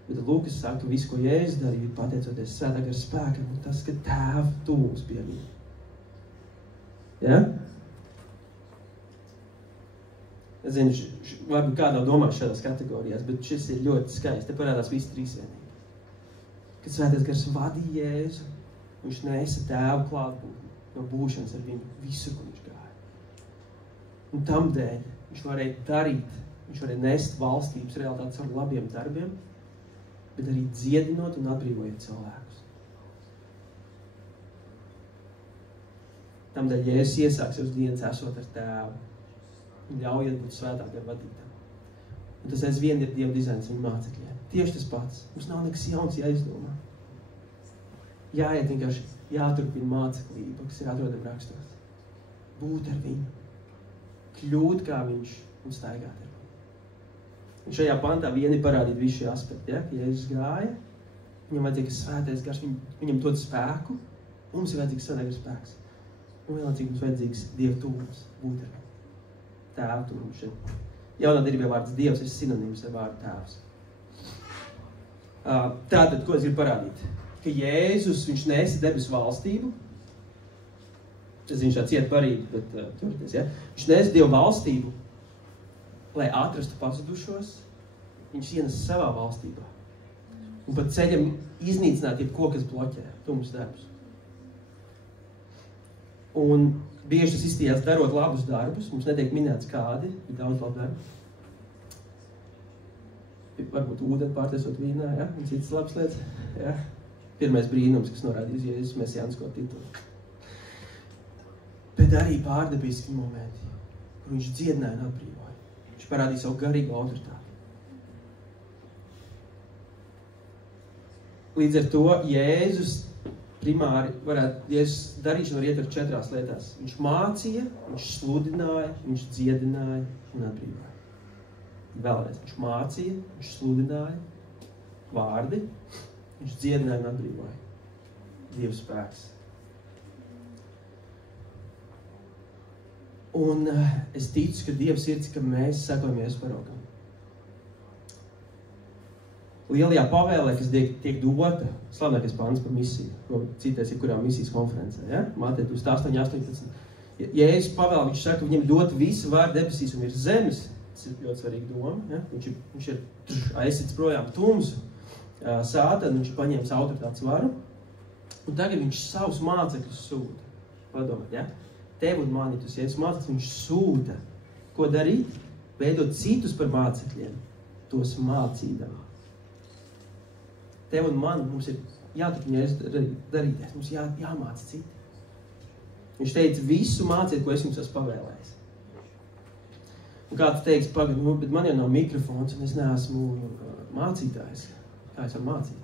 Bet Lūkas saka, ka visu, ko Jēzus darīja, pateicoties svētā gara spēkam, un tas, ka tēva tūls bija viņa. Ja? Es zinu, varbūt kādā domā šādās kategorijās, bet šis ir ļoti skaisti. Te parādās visi trīsvienīgi. Kad svētais gars vadīja Jēzu, viņš nesa tēvu klātbūtni no būšanas ar viņu visu, ko viņš gāja. Un tam dēļ viņš varēja darīt, viņš varēja nest valstības realitātes ar labiem darbiem, bet arī dziedinot un atbrīvojot cilvēkus. Tamdēļ Jēzus iesāk savas dienas esot ar tēvu un ļaujiet būt svētākajam vadītājam. Un tas aizvien ir Dieva dizains viņa mācekļiem. Tieši tas pats. Mums nav nekas jauns jāizdomā. Jāiet vienkārši jāturpina māceklība, kas ir atrodama rakstos. Būt ar viņu. Kļūt kā viņš un staigāt ar viņu. Un šajā pantā vieni parādīt visu šie aspekti, ja? Ka Jēzus gāja, viņam vajadzīga svētais gars, viņam dod spēku, mums ir vajadzīgs svētais spēks. Un vienlaicīgi mums vajadzīgs Dieva tuvums, būt ar viņu. Tēva tuvums šeit. Jaunā derībā vārds Dievs ir sinonīms ar vārdu tēvs. Tātad, ko es gribu parādīt? Ka Jēzus, viņš nesa debesu valstību. Es viņš tā ciet parīdi, bet turpinies, ja? Viņš nesa Dievu valstību, lai atrastu pazudušos, viņš ienes savā valstībā. Un pat ceļam iznīcināt jebko, kas bloķē tums darbus. Un bieži tas izstījās darot labus darbus, mums netiek minēts kādi, ir daudz labu darbu. Varbūt ūdeni pārtiesot vīnā, ja? Un citas labas lietas. Ja? Pirmais brīnums, kas norādīs Jēzus mesiānisko titulu. Bet arī pārdabiski momenti, kur viņš dziedināja un atbrīvoja. Viņš parādīja savu garīgu autoritāti. Līdz ar to Jēzus primāri Jēzus darīšana var ietvert 4 lietās. Viņš mācīja, viņš sludināja, viņš dziedināja un atbrīvoja. Vēlreiz, viņš mācīja, viņš sludināja vārdi, viņš dziedināja un atbrīvoja. Dieva spēks. Un es ticu, ka Dieva sirds, ka mēs sekojamies parokam. Lielajā pavēlē, kas tiek dota, slavnākais pants par misiju, ko citēs jebkurā misijas konferencē, ja? Mātei 8.18. Jēzus pavēl, viņš saka, viņam dot visu vārdu debesīs un virs zemes. Tas ir ļoti svarīga doma, ja? Viņš ir aizsits projām tumsu sātanu, viņš paņēmis autoritātes varu, un tagad viņš savus mācekļus sūta. Padomāt, ja? Tev un mani, tas Jēzus mācekļus, viņš sūta. Ko darīt? Veidot citus par mācekļiem, tos mācīdam. Tev un man mums ir jāturpina darīties, mums jāmāca citi. Viņš teica, visu māciet, ko es jums esmu pavēlējis. Un kāds teiks, pagad, bet man jau nav mikrofons, un es neesmu mācītājs. Kā es varu mācīt?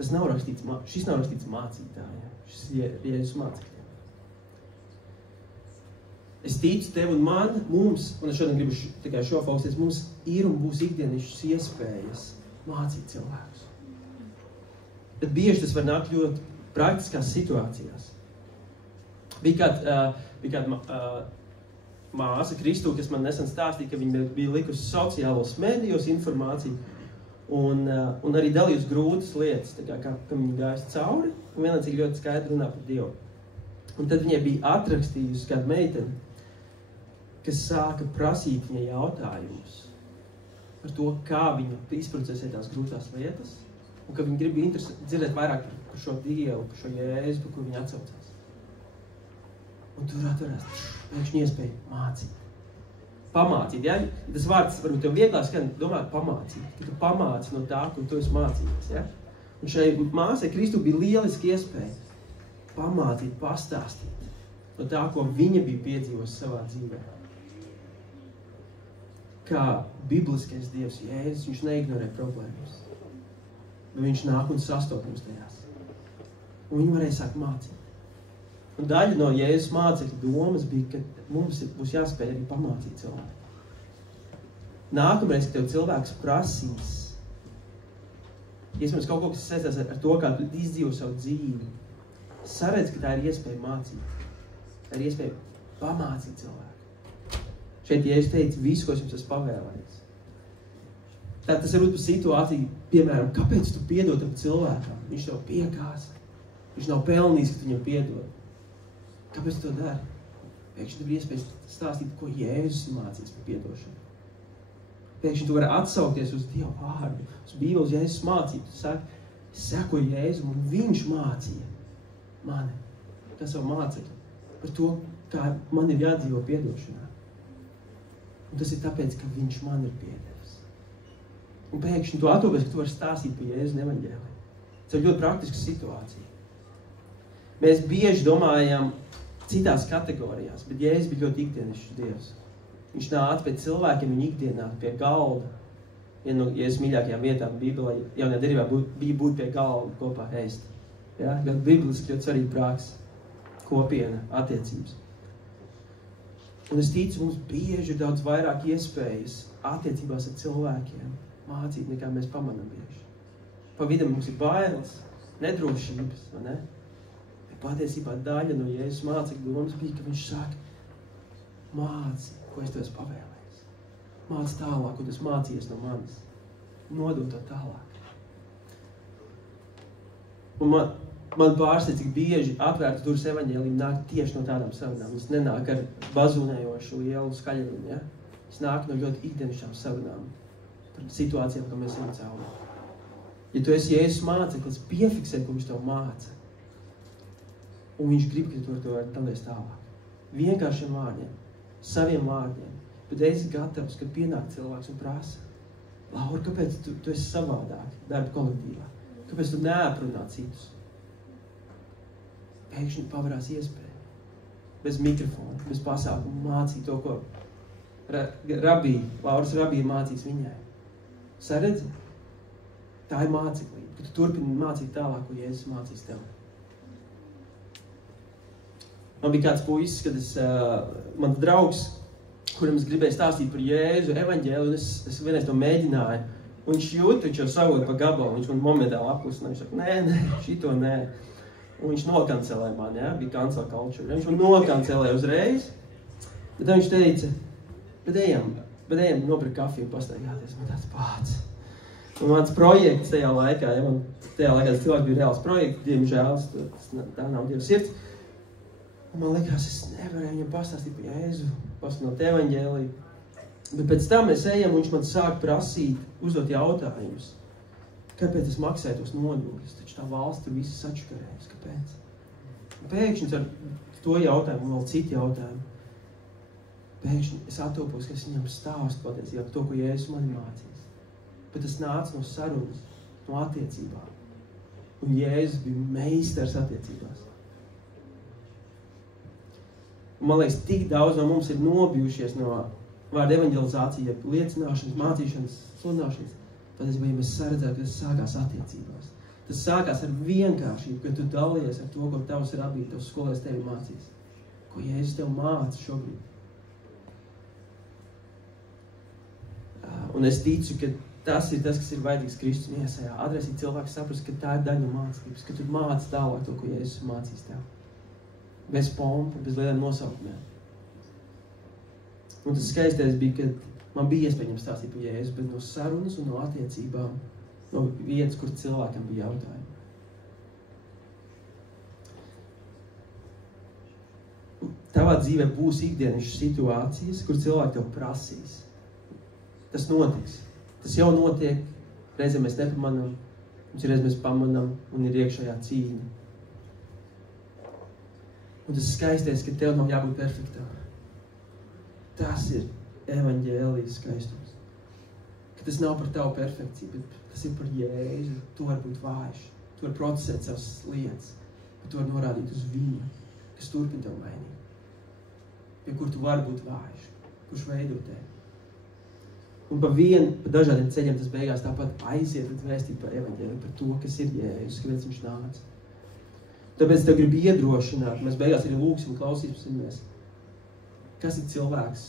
Šis nav rakstīts mācītājiem, šis ir Jēzus mācekļiem. Es ticu tev un man, mums, un es šodien gribu tikai šo fokusēties, mums ir un būs ikdienišķas iespējas mācīt cilvēkus. Bet bieži tas var nākt ļoti praktiskās situācijās. Bija kāda māsa Kristū, kas man nesen stāstīja, ka viņa bija likusi sociālos medijos informāciju un arī dalījusi grūtas lietas, kā viņa gājas cauri, un vienlaicīgi ļoti skaidri runā par Dievu. Un tad viņai bija atrakstījusi kādu meiteni, kas sāka prasīt viņai jautājumus par to, kā viņa izprocesē tās grūtās lietas, un ka viņi grib dzirdēt vairāk par šo Dievu, par šo Jēzu, par ko viņi atsaucās. Un tur atverās pēkšņi iespēja mācīt. Pamācīt, ja? Tas vārds varbūt tev vieglāk skan, domāt pamācīt, ka tu pamāci no tā, ko tu esi mācījies, ja? Un šai māsai Kristu bija lieliski iespēja pamācīt, pastāstīt no tā, ko viņa bija piedzīvojusi savā dzīvē. Kā bibliskais Dievs Jēzus, viņš neignorē problēmas, bet viņš nāk un sastop mums tajās. Un viņi varēja sākt mācīt. Un daļa no Jēzus mācekļu domas bija, ka mums būs jāspēj arī pamācīt cilvēku. Nākamreiz, kad tev cilvēks prasīs, iespējams kaut ko, kas saistās ar to, kā tu izdzīvo savu dzīvi, saredz, ka tā ir iespēja mācīt. Tā ir iespēja pamācīt cilvēku. Šeit Jēzus teica visu, ko es jums esmu pavēlējis. Tā tas ir būt par situāciju, piemēram, kāpēc tu piedod tam cilvēkam? Viņš tev piekāsa. Viņš nav pelnījis, ka tu viņam piedod. Kāpēc tu to dari? Pēkšņi tev ir iespējas stāstīt, ko Jēzus ir mācījis par piedošanu. Pēkšņi tu vari atsaukties uz Dievu vārdu, uz Bībeles Jēzus mācību. Tu saki, es sekoju Jēzum, un viņš mācīja mani, kā savu mācekli, par to, kā man ir jādzīvo piedošanā. Un tas ir tāpēc, ka viņš man ir piedevis. Un pēkšņi tu atopies, ka tu vari stāstīt par Jēzus evaņģēliju. Tas ir ļoti praktiska situācija. Mēs bieži domājam citās kategorijās, bet Jēzus bija ļoti ikdienišķs Dievs. Viņš nāca pie cilvēkiem viņa ikdienā, pie galda. Viena no Jēzus mīļākajām vietām Bībelē, jaunajā derībā bija būt pie galda kopā ēst. Ja? Gan bibliski ļoti svarīgi praksa, kopiena, attiecības. Un es ticu, mums bieži ir daudz vairāk iespējas attiecībās ar cilvēkiem mācīt, nekā mēs pamanām bieži. Pa vidam mums ir bailes, nedrošības, vai ne? Bet patiesībā daļa no Jēzus mācekļu domas bija, ka viņš saka, māci, ko es tev esmu pavēlējis. Māci tālāk, ko tu esi mācījies no manis. Nodod to tālāk. Un man pārsteidz, cik bieži atvērta durvis evaņģēlijam nāk tieši no tādām sarunām. Viņš nenāk ar bazūnējošu lielu skaļumu, ja? Viņš nāk no ļoti ikdienišķām sarunām par situācijām, kā mēs ejam cauri. Ja tu esi Jēzus māceklis, piefiksē, ko viņš tev māca. Un viņš grib, ka tu to dalies tālāk. Vienkāršiem vārdiem, saviem vārdiem. Bet esi gatavs, kad pienāk cilvēks un prasa, Laura, kāpēc tu esi savādāk darba kolektīvā? Kāpēc tu neaprunā citus? Pēkšņi pavarās iespēja. Bez mikrofona, bez pasākuma mācīt to, ko Lauras rabī mācīs viņai. Saredzi? Tā ir māceklība, ka tu turpini mācīt tālāk, ko Jēzus mācīs tev. Man bija kāds puisis, kad mans draugs, kuram es gribēju stāstīt par Jēzu evaņģēlu, un es vienreiz to mēģināju. Un viņš jūt, viņš jau savot pa gabalu, viņš man momentāli apklusināja. Viņš saka, nē, šito nē. Un viņš nokancelēja mani, ja? Bija cancel culture. Viņš man nokancelēja uzreiz. Bet viņš teica, bet ejam nopirkt kafiju un pastaigāties. Man tāds pāds. Un mans projekts tajā laikā, ja tas cilvēks bija reāls projekts, diemžēl, tā nav Dieva sirds. Un man likās, es nevarēju viņam pastāstīt par Jēzu, pastāstīt evaņģēliju. Bet pēc tam mēs ejam, un viņš man sāk prasīt, uzdot jautājumus. Kāpēc es maksāju tos nodokļus? Taču tā valsts tur visi sačakarējas. Kāpēc? Un pēkšņi ar to jautājumu un vēl citu jautājumu. Pēkšņi es atopos, ka es viņam stāstu patiesībā par to, ko Jēzus man mācīs. Bet tas nāca no sarunas, no attiecībām. Un Jēzus bija meistars attiecībās. Un man liekas, tik daudz no mums ir nobijušies no vārda evaņģelizācija, liecināšanas, mācīšanas, sludināšanas. Patiesībā, ja mēs saredzētu, ka tas sākās attiecībās. Tas sākās ar vienkāršību, ka tu dalies ar to, ko tavs rabī, tavs skolēs tevi mācīs. Ko Jēzus tev māca šobrīd. Un es ticu, ka tas ir tas, kas ir vajadzīgs Kristus miesajā. Adresīt cilvēku saprast, ka tā ir daļa no mācības, ka tu māci tālāk to, ko Jēzus mācīs tev. Bez pompa, bez lieliem nosaukumiem. Un tas skaistais bija, kad man bija iespējams stāstīt par Jēzu, bet no sarunas un no attiecībām, no vietas, kur cilvēkam bija jautājumi. Tavā dzīvē būs ikdienišas situācijas, kur cilvēki tev prasīs. Tas notiks. Tas jau notiek, reizēm mēs nepamanām, Un citreiz mēs pamanām un ir iekšējā cīņa. Un tas skaistais, ka tev nav jābūt perfektam. Tas ir evaņģēlijas skaistums. Ka tas nav par tavu perfekciju, bet tas ir par Jēzu. Tu vari būt vājš, tu vari procesēt savas lietas, bet tu vari norādīt uz viņu, kas turpina tev mainīt. Pie kur tu vari būt vājš, kurš veido tevi. Un pa dažādiem ceļiem tas beigās tāpat aiziet un vēstīt par evaņģēliju, par to, kas ir Jēzus, kāpēc viņš nāca. Tāpēc tev gribu iedrošināt, mēs beigās arī lūksim un klausīsimies. Kas ir cilvēks,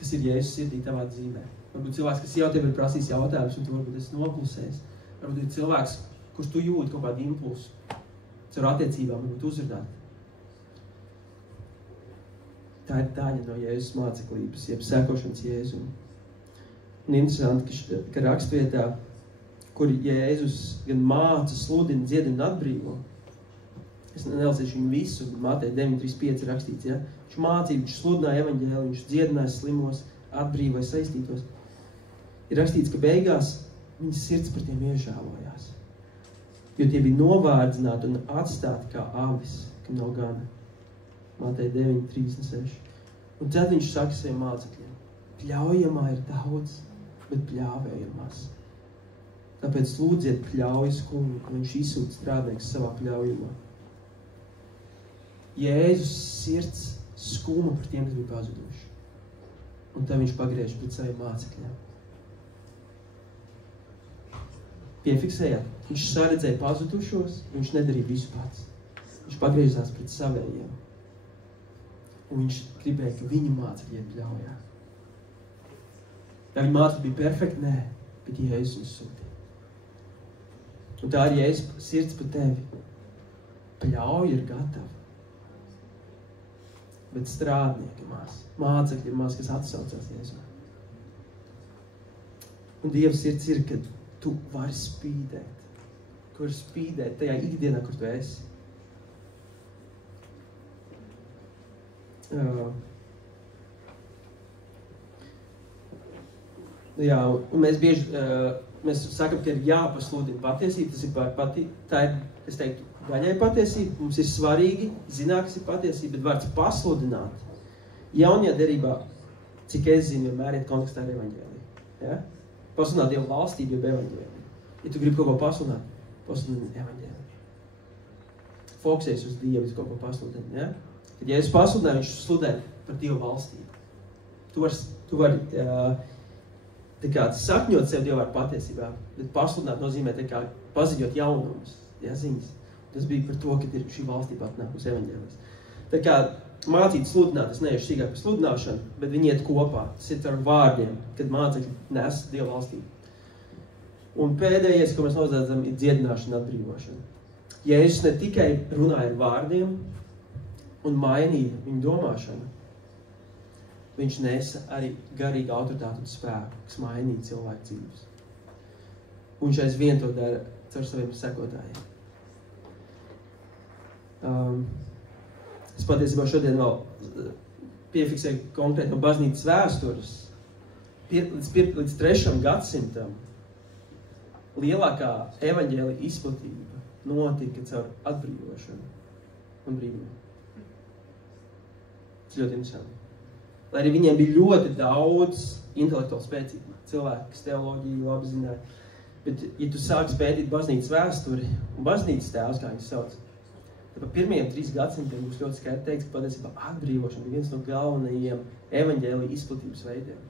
kas ir Jēzus sirdī tavā dzīvē? Varbūt cilvēks, kas jau tev ir prasījis jautājumus, un tu varbūt esi noklusējis. Varbūt ir cilvēks, kurš tu jūti kaut kādu impulsu, caur attiecībām, varbūt uzrunāt. Tā ir daļa no Jēzus māceklības, jeb sekošanas Jēzum. Un interesanti, ka rakstvietā, kur Jēzus gan māca, sludina, dziedina un atbrīvo, es nelasīšu viņu visu, Mateja 9.35 rakstīts, ja? Viņš mācīja, viņš sludināja evaņģēliju, viņš dziedināja slimos, atbrīvoja saistītos. Ir rakstīts, ka beigās viņas sirds par tiem iežālojās, jo tie bija novārdzināti un atstāti kā avis, kam nav gana. Mateja 9.36. Un tad viņš saka saviem mācekļiem, pļaujamā ir daudz, bet pļāvējamās. Tāpēc lūdziet pļaujas kungu, ka viņš izsūta strādnieks savā pļaujumā. Jēzus sirds skuma par tiem, kas bija pazuduši. Un tad viņš pagriež pret saviem mācekļiem. Piefiksējāt, viņš saredzēja pazudušos, viņš nedarīja visu pats. Viņš pagriežās pret savējiem. Un viņš gribēja, ka viņa mācekļiem pļaujā. Ja viņa mācekļi bija perfekti, nē, bet Jēzus viņus sūtīja. Un tā ir Jēzus sirds par tevi. Pļauja ir gatava. Bet strādnieki maz, mācekļi maz, kas atsaucās Jēzumā. Un Dieva sirds ir, kad tu vari spīdēt. Kur spīdēt tajā ikdienā, kur tu esi. Jā, un mēs bieži, mēs sakam, ka ir jāpasludina patiesība, tas ir tā ir, es teiktu, daļai patiesība, mums ir svarīgi zināt, kas ir patiesība, bet vārds pasludināt. Jaunajā derībā, cik es zinu, vienmēr iet kontekstā ar evaņģēliju. Ja? Pasludināt Dievu valstību, jeb evaņģēliju. Ja tu gribi kaut ko pasludināt, pasludini evaņģēliju. Fokusēs uz Dievu, kaut ko pasludini. Ja? Kad ja es pasludināju, viņš sludē par Dievu valstību. Tu vari tā kā sakņot sev Dievu ar patiesībā, bet pasludināt nozīmē tā kā paziņot jaunumus, ja, ziņas. Tas bija par to, ka ir šī valstība atnākusi evaņģēlis. Tā kā mācīt sludināt, es neiešu sīkāk par sludināšanu, bet viņi iet kopā. Tas ir ar vārdiem, kad mācekļi nes Dievu valstību. Un pēdējais, ko mēs noslēdzam, ir dziedināšana, atbrīvošana. Jēzus ne tikai runāja ar vārdiem un mainīja viņu domāšanu, viņš nesa arī garīgu autoritāti un spēku, kas mainīja cilvēku dzīves. Un viņš aizvien to dara caur saviem sekotājiem. Es patiesībā šodien vēl piefiksēju konkrēti no baznīcas vēstures. Līdz 3. gadsimtam lielākā evaņģēlija izplatība notika caur atbrīvošanu un brīnumu. Tas ļoti interesanti. Lai arī viņiem bija ļoti daudz intelektuāli spēcīgi cilvēki, kas teoloģiju labi zināja. Bet, ja tu sāksi pētīt baznīcas vēsturi un baznīcas tēvs, kā viņas sauc, tad pa pirmajiem 3 gadsimtiem būs ļoti skaidri teiks, ka patiesībā atbrīvošana ir viens no galvenajiem evaņģēlija izplatības veidiem,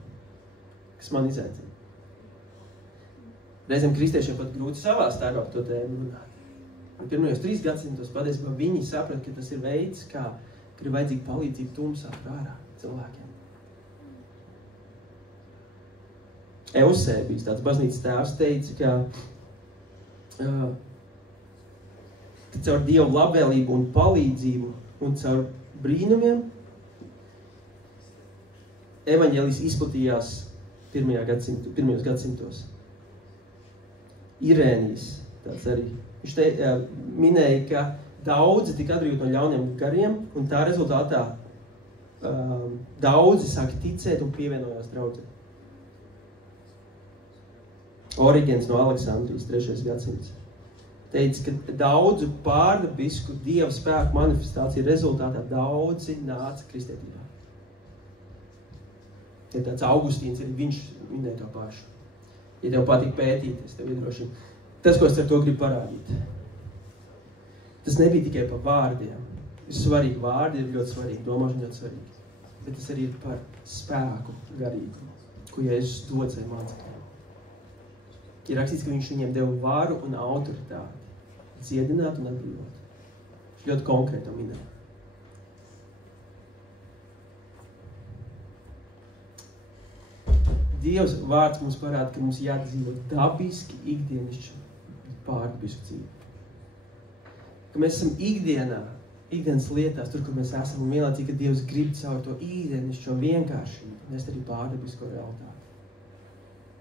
kas man izaicina. Reizēm kristiešiem pat grūti savā starpā to tēmu runāt. Un pirmajos 3 gadsimtos patiesībā viņi saprat, ka tas ir veids, kā ir vajadzīga palīdzība tumsā ārā cilvēkiem. Eusēbijs, tāds baznīcas tēvs, teica, ka caur Dievu labvēlību un palīdzību un caur brīnumiem evaņģēlijs izplatījās pirmajos gadsimtos. Irēnijas, tāds arī. Viņš minēja, ka daudzi tika atbrīvoti no ļauniem gariem, un tā rezultātā daudzi sāka ticēt un pievienojās draudzē. Origens no Aleksandrijas 3. gadsimts. Teica, ka daudzu pārdabisku Dieva spēku manifestāciju rezultātā daudzi nāca kristietībā. Ja tāds Augustīns, arī viņš minēja to pašu. Ja tev patīk pētīt, es tev iedrošinu. Tas, ko es ar to gribu parādīt. Tas nebija tikai par vārdiem. Ir svarīgi, vārdi ir ļoti svarīgi, domāšana ļoti svarīgi. Bet tas arī ir par spēku garīgu, ko Jēzus dod saviem mācekļiem. Ir rakstīts, ka viņš viņiem deva varu un autoritāti. Dziedināt un atbrīvot. Viņš ļoti konkrēti to minēja. Dievs vārds mums parāda, ka mums jādzīvo dabiski, ikdienišķi, pārdabisku dzīvi. Ka mēs esam ikdienas lietās, tur, kur mēs esam, un vienlaicīgi, ka Dievs grib caur to ikdienišķo vienkāršību nest arī pārdabisko realitāti.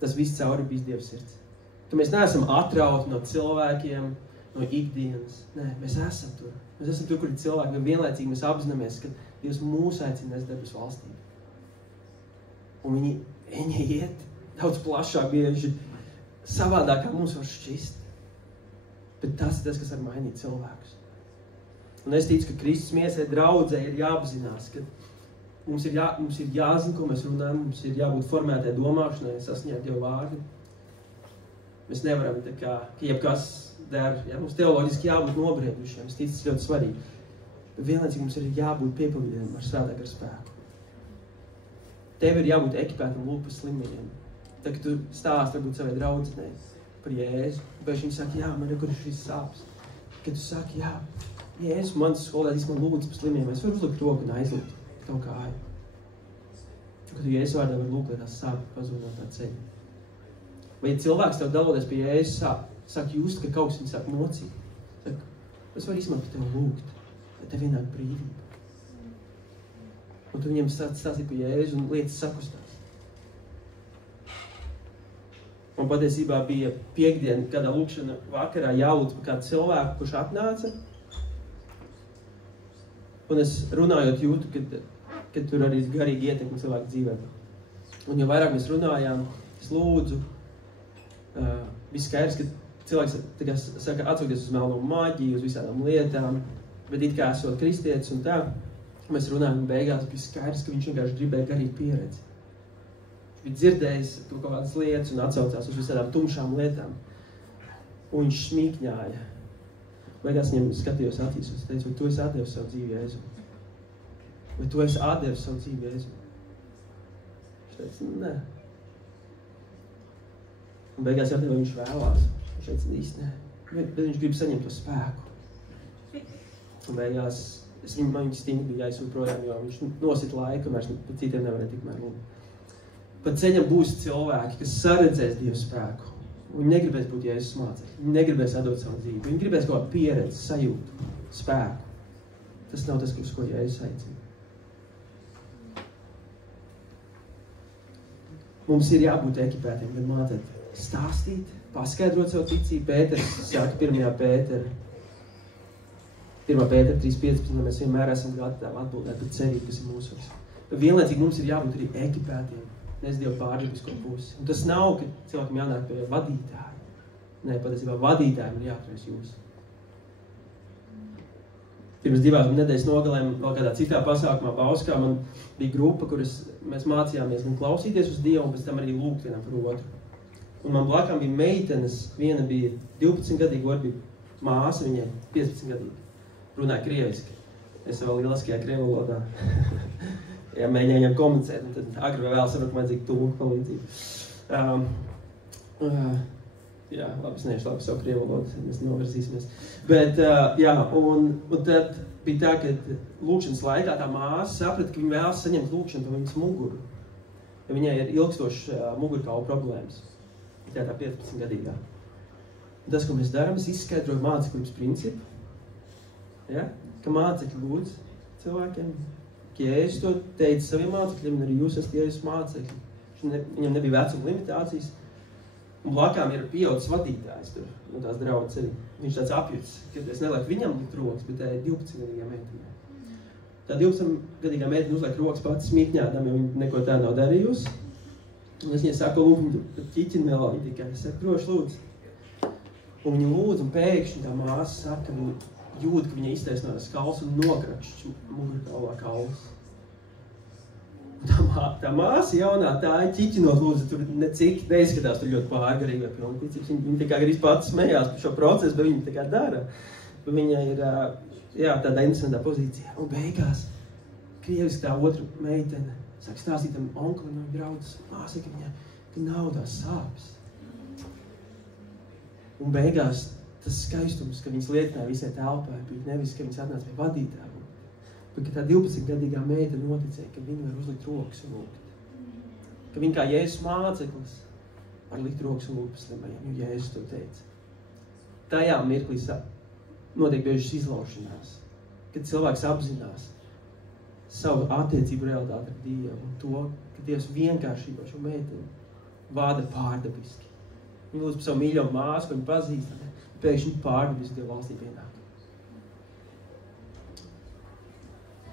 Tas viss cauri bijis Dieva sirds. Ka mēs neesam atrauti no cilvēkiem, no ikdienas. Nē, mēs esam tur. Mēs esam tur, kur ir cilvēki, un vienlaicīgi mēs apzināmies, ka Dievs mūs aicina nest debes valstību. Un viņi iet daudz plašāk, bieži savādāk, kā mums var šķist. Bet tas ir tas, kas var mainīt cilvēkus. Un es ticu, ka Kristus miesai draudzē ir jāapzinās, ka mums ir jāzina, ko mēs runājam, mums ir jābūt formētai domāšanai, sasniegt Dievu vārdu. Mēs nevaram tā kā jebkas dara, ja? Mums teoloģiski jābūt nobriedušiem, es ticu, tas ļoti svarīgi. Bet vienlaicīgi mums ir jābūt piepildījumiem ar svētāk ar spēku. Tev ir jābūt ekipētam lūk par slimajiem. Tā, ka tu stāsti varbūt savai draudzenei par Jēzu, bet viņi saka, jā, man ir kur šis sāpes. Kad tu saki, jā, Jēzu, mans skolēdis man lūdz par slimiem, es varu uzlikt roku un aizlikt tavu kāju. Kad tu Jēzu vārdā var lūk, lai tās sāpes pazūd no tā ceļa. Vai ja cilvēks tev daloties pie Jēzu, sāk just, ka kaut kas viņu sāk mocīt. Saka, es varu izmantot tev lūgt, lai tev vienāk brīvība. Un tu viņiem stāstīja par Jēzu un lietas sakustās. Un patiesībā bija piekdiena, kādā lūkšana vakarā jālūdz par kādu cilvēku, kurš atnāca. Un es runājot jūtu, ka tur arī garīgi ietekmi cilvēku dzīvē. Un jo vairāk mēs runājām, es lūdzu, bija skaidrs, ka cilvēks saka atsaukties uz melno maģiju, uz visādām lietām, bet it kā esot kristietis un tā. Mēs runājam, un beigās bija skaidrs, ka viņš vienkārši gribēja garīgu pieredzi. Viņš bija dzirdējis kaut kādas lietas un atsaucās uz visādām tumšām lietām. Un viņš smīkņāja. Beigās viņam skatījos acīs un teicu, vai tu esi atdevis savu dzīvi Jēzu? Vai tu esi atdevis savu dzīvi Jēzu? Viņš teica, nē. Un beigās jādēļ, vai viņš vēlās. Viņš teica, īsti nē. Bet viņš grib saņemt to spēku. Un beigās es viņu stingri bija jāizsūt projām, jo viņš nosit laiku, un vairs pat citiem nevarēja tikmēr lūgt. Pat ceļam būs cilvēki, kas saredzēs Dievu spēku. Viņi negribēs būt Jēzus mācekļi. Viņi negribēs atdot savu dzīvi. Viņi gribēs kaut kādu pieredzi, sajūtu, spēku. Tas nav tas, uz ko Jēzus aicina. Mums ir jābūt ekipētiem, gan mācēt stāstīt, paskaidrot savu ticību. Pēters saka 1. Pētera 3.15, lai mēs vienmēr esam gatavi atbildēt par cerību, kas ir mūsos. Bet vienlaicīgi mums ir jābūt arī ekipētiem, nes Dievu pārdabisko pusi. Un tas nav, ka cilvēkam jānāk pie vadītāja. Nē, patiesībā vadītājiem ir jāatrast jūs. Pirms 2 nedēļas nogalēm vēl kādā citā pasākumā Bauskā man bija grupa, kuras mēs mācījāmies gan klausīties uz Dievu, un pēc tam arī lūgt vienam par otru. Un man blakām bija meitenes, viena bija 12 gadīga, otra bija māsa, viņai 15 gadīga. Runāja krieviski. Es vēl lieliskajā krievu valodā. Ja mēģināju viņam komunicēt, tad agri vai vēl sapratu, ka vajadzīga tulku palīdzību. Jā, labi, es neiešu labi savu krievu valodu, mēs novirzīsimies. Bet, jā, un tad bija tā, ka lūkšanas laikā tā māsa saprata, ka viņa vēlas saņemt lūkšanu par viņas muguru. Ja viņai ir ilgstošs mugurkaulu problēmas. Tā 15 gadīgā. Un tas, ko mēs darām, es izskaidroju māceklības principu. Ja? Ka mācekļi lūdz cilvēkiem, ka Jēzus to teica saviem mācekļiem, un arī jūs esat Jēzus mācekļi. Viņam nebija vecuma limitācijas, un blakām ir pieaudzis vadītājs tur, no tās draudzes arī. Viņš tāds apjuts, ka es nelieku viņam likt rokas, bet tā ir 12-gadīgā meitenē. Tā 12-gadīgā meitene uzliek rokas pati smīkņādām, jo viņa neko tā nav darījusi. Un es viņai saku, lūk, viņa ķiķina vēl viņa tikai. Es saku, droši lūdzu. Un viņa lūdzu, un pēkšņi tā māsa saka, ka viņa jūt, ka viņa iztaisnās kauls un nokrakšķi mugurkaulā kauls. Tā māsa jaunā, tā ir ķiķinot, lūdzu, tur necik neizskatās, tur ļoti pārgarīgi vai pilnticības. Viņa tā kā arī pats smējās par šo procesu, bet viņa tā kā dara. Bet viņa ir, tādā interesantā pozīcijā. Un beigās, krieviski tā otra meitene, sāk stāstīt tam onklim un draudzes, māsa, ka viņa naudās sāpes. Un beigās tas skaistums, ka viņas lietināja visai telpai, bija nevis, ka viņas atnāca pie vadītāja, bet ka tā 12-gadīgā meita noticēja, ka viņa var uzlikt rokas un lūgt. Ka viņa kā Jēzus māceklis var likt rokas un lūgt slimajiem, jo Jēzus to teica. Tajā mirklī notiek biežas izlaušanās, kad cilvēks apzinās savu attiecību realitāti ar Dievu un to, ka Dievs vienkāršībā šo meiteni vada pārdabiski. Viņa lūdz par savu mīļo māsu, ko viņa pazīst, pēkšņi pārdabiski Dievu valstī pienāk.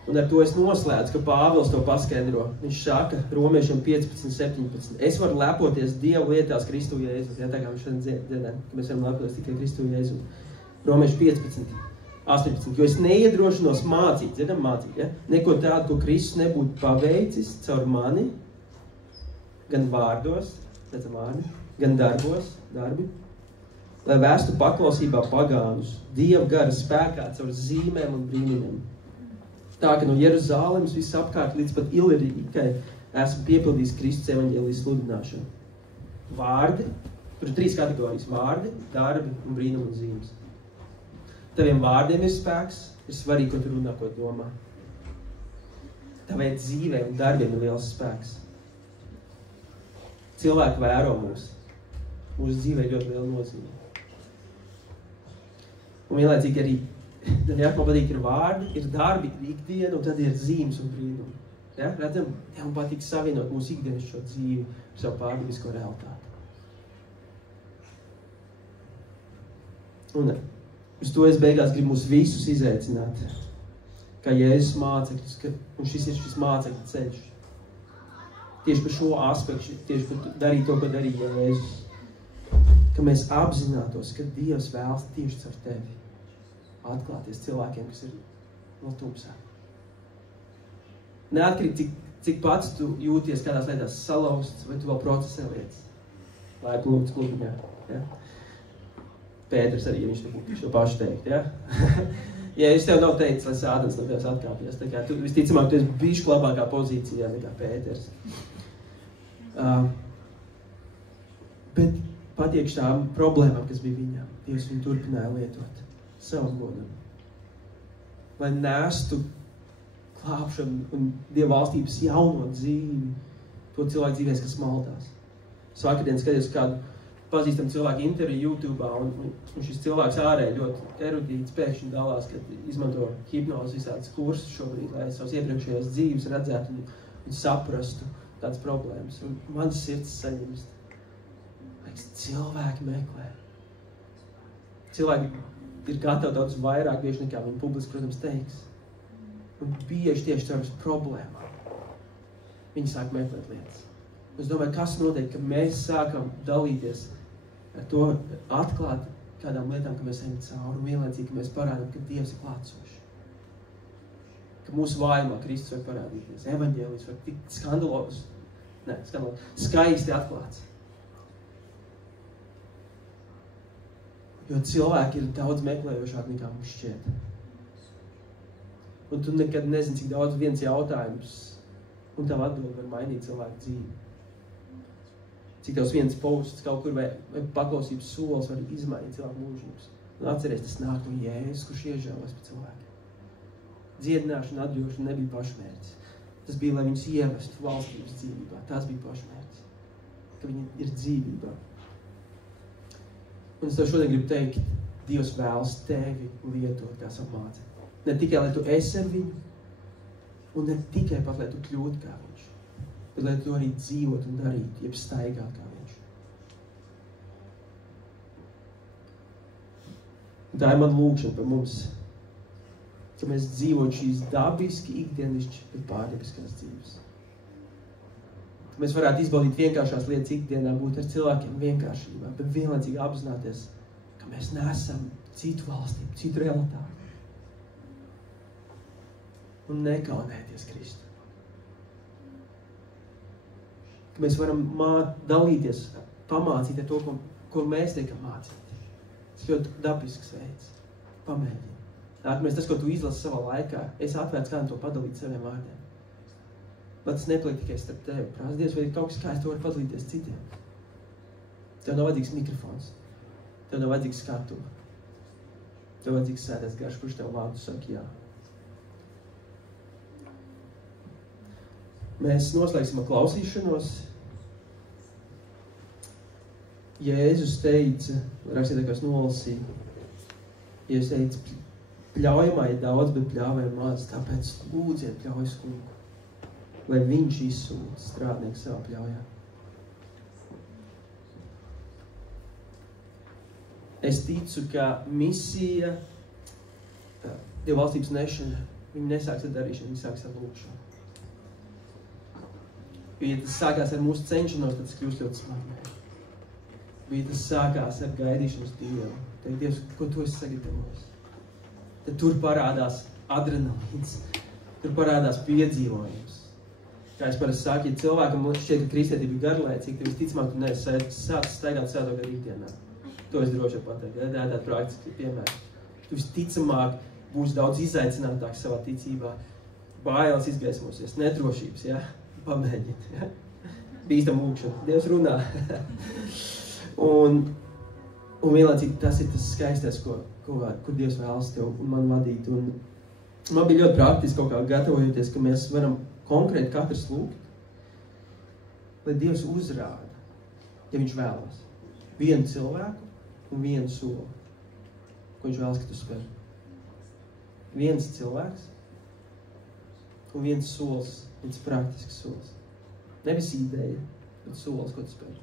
Un ar to es noslēdzu, ka Pāvils to paskaidro. Viņš saka Romiešiem 15:17. Es varu lepoties Dievu lietās Kristu Jēzu. Jā, tā kā viņš šodien dziedē, ka mēs varam lepoties tikai Kristu Jēzu. Romieši 15:18. Jo es neiedrošinos mācīt, dzirdam mācīt, ja? Neko tādu, ko Kristus nebūtu paveicis caur mani, gan vārdos, gan darbi, lai vēstu paklausībā pagānus, Dieva gara spēkā caur zīmēm un brīnumiem. Tā, ka no Jeruzālemes viss apkārt līdz pat Ilirikai esmu piepildījis Kristus evaņģēlijas sludināšanu. Vārdi, tur ir 3 kategorijas – vārdi, darbi un brīnumi un zīmes. Taviem vārdiem ir spēks, ir svarīgi, ko tu runā, ko domā. Tavai dzīvē un darbiem ir liels spēks. Cilvēki vēro mūs. Mūsu dzīvē ļoti liela nozīme. Un vienlaicīgi arī man patīk, ir vārdi, ir darbi, ir ikdiena, un tad ir zīmes un brīnumi. Ja? Redzam, man patīk savienot mūsu ikdienas šo dzīvi ar savu pārdabisko realitāti. Un uz to es beigās gribu mūs visus izaicināt, kā Jēzus mācekļus, un šis ir šis mācekļu ceļš. Tieši par šo aspektu, tieši par darīt to, ko darīja Jēzus. Ka mēs apzinātos, ka Dievs vēlas tieši caur tevi atklāties cilvēkiem, kas ir no tumsā. Neatkarīgi, cik pats tu jūties kādās lietās salauzts, vai tu vēl procesē lietas. Lai plūkts klubiņā, ja? Pēters arī, viņš to pašu teikt, ja? Ja es tev nav teicis, lai Sātans no tevis atkāpjas, tā kā tu visticamāk, tu esi bišķi labākā pozīcijā nekā Pēters. Bet patiekš tām problēmām, kas bija viņām, Dievs viņu turpināja lietot savam godam. Lai nestu klāpšanu un Dieva valstības jauno dzīvi to cilvēku dzīvēs, kas maldās. Vakardien skaties kādu pazīstam cilvēku interviju YouTube'ā, un šis cilvēks ārēji ļoti erudīts pēkšņi dalās, kad izmanto hipnozes visādas kursus šobrīd, lai savas iepriekšējās dzīves redzētu un saprastu tādas problēmas. Un mans sirds saņemst. Cilvēki meklē. Cilvēki ir gatavi daudz vairāk bieži nekā viņi publiski, protams, teiks. Un bieži tieši caur problēmām viņi sāk meklēt lietas. Es domāju, kas notiek, ka mēs sākam dalīties ar to atklāt kādām lietām, ka mēs ejam cauri, un vienlaicīgi, ka mēs parādām, ka Dievs ir klātsošs. Ka mūsu vājumā Kristus var parādīties. Evaņģēlijs var tikt skaisti atklāts. Jo cilvēki ir daudz meklējošāk nekā mums šķiet. Un tu nekad nezini, cik daudz viens jautājums un tavu atbildi var mainīt cilvēku dzīvi. Cik tavs viens posts kaut kur vai paklausības solis var izmainīt cilvēku mūžības. Un atceries, tas nāk no Jēzus, kurš iežēlos par cilvēkiem. Dziedināšana, atļaušana nebija pašmērķis. Tas bija, lai viņus ievestu valstības dzīvībā. Tas bija pašmērķis. Ka viņi ir dzīvībā. Un es tev šodien gribu teikt, Dievs vēlas tevi lietot kā savu mācekli. Ne tikai, lai tu esi ar viņu, un ne tikai pat, lai tu kļūtu kā viņš, bet lai tu arī dzīvot un darīt, jeb staigāt kā viņš. Un tā ir man lūgšana par mums, ka mēs dzīvot šīs dabiski, ikdienišķi, bet pārdabiskās dzīves. ka mēs varētu izbaudīt vienkāršās lietas ikdienā, būt ar cilvēkiem vienkāršībā, bet vienlaicīgi apzināties, ka mēs neesam citu valstību, citu realitāti. Un nekaunēties Kristu. Ka mēs varam dalīties, pamācīt ar to, ko mēs tiekam mācīti. Tas ļoti dabisks veids. Pamēģini. Nākamais tas, ko tu izlasi savā laikā, es atvērts kādam to padalīt saviem vārdiem. Lai tas nepaliek tikai starp tevi. Prās Dievs, vai ir kaut kas, kā es to varu padalīties citiem. Tev nav vajadzīgs mikrofons. Tev nav vajadzīgs skatuva. Tev vajadzīgs sēdēs garš, kurš tev vārdu saka jā. Mēs noslēgsim ar klausīšanos. Jēzus teica, rakstīt, kas nolasīja, Jēzus teica, pļaujamā ir daudz, bet pļāvē ir maz, tāpēc lūdziet pļaujas kungu, lai viņš izsūta strādnieku savā pļaujā. Es ticu, ka misija, Dieva valstības nešana, viņa nesāks ar darīšanu, viņa sāks ar lūkšanu. Ja tas sākās ar mūsu cenšanos, tad tas kļūst ļoti smagi. Ja tas sākās ar gaidīšanas Dievu, teikt, Dievs, ko tu esi sagatavojis? Tad tur parādās adrenalīns, tur parādās piedzīvojums. Kā es parasti saku, ja cilvēkam šķiet, ka kristietība ir garlaicīga, tad visticamāk tu neesi sācis staigāt svēto gadu ikdienā. To es droši pateikt, ja tāda praktiski piemēra. Tu visticamāk būsi daudz izaicinātāks savā ticībā, bailes izgaismosies, nedrošības, ja? Pamēģiniet, ja? Bīstam lūkšana, Dievs runā. un vienlaicīgi tas ir tas skaistais, kur Dievs vēlas tev un man vadīt. Un man bija ļoti praktiski kaut kā gatavojoties, ka mēs varam konkrēti katrs lūgt, lai Dievs uzrāda, ja viņš vēlas, vienu cilvēku un vienu soli, ko viņš vēlas, ka tu spēr. Viens cilvēks un viens solis, viens praktisks solis. Nevis ideja, bet solis, ko tu spēr.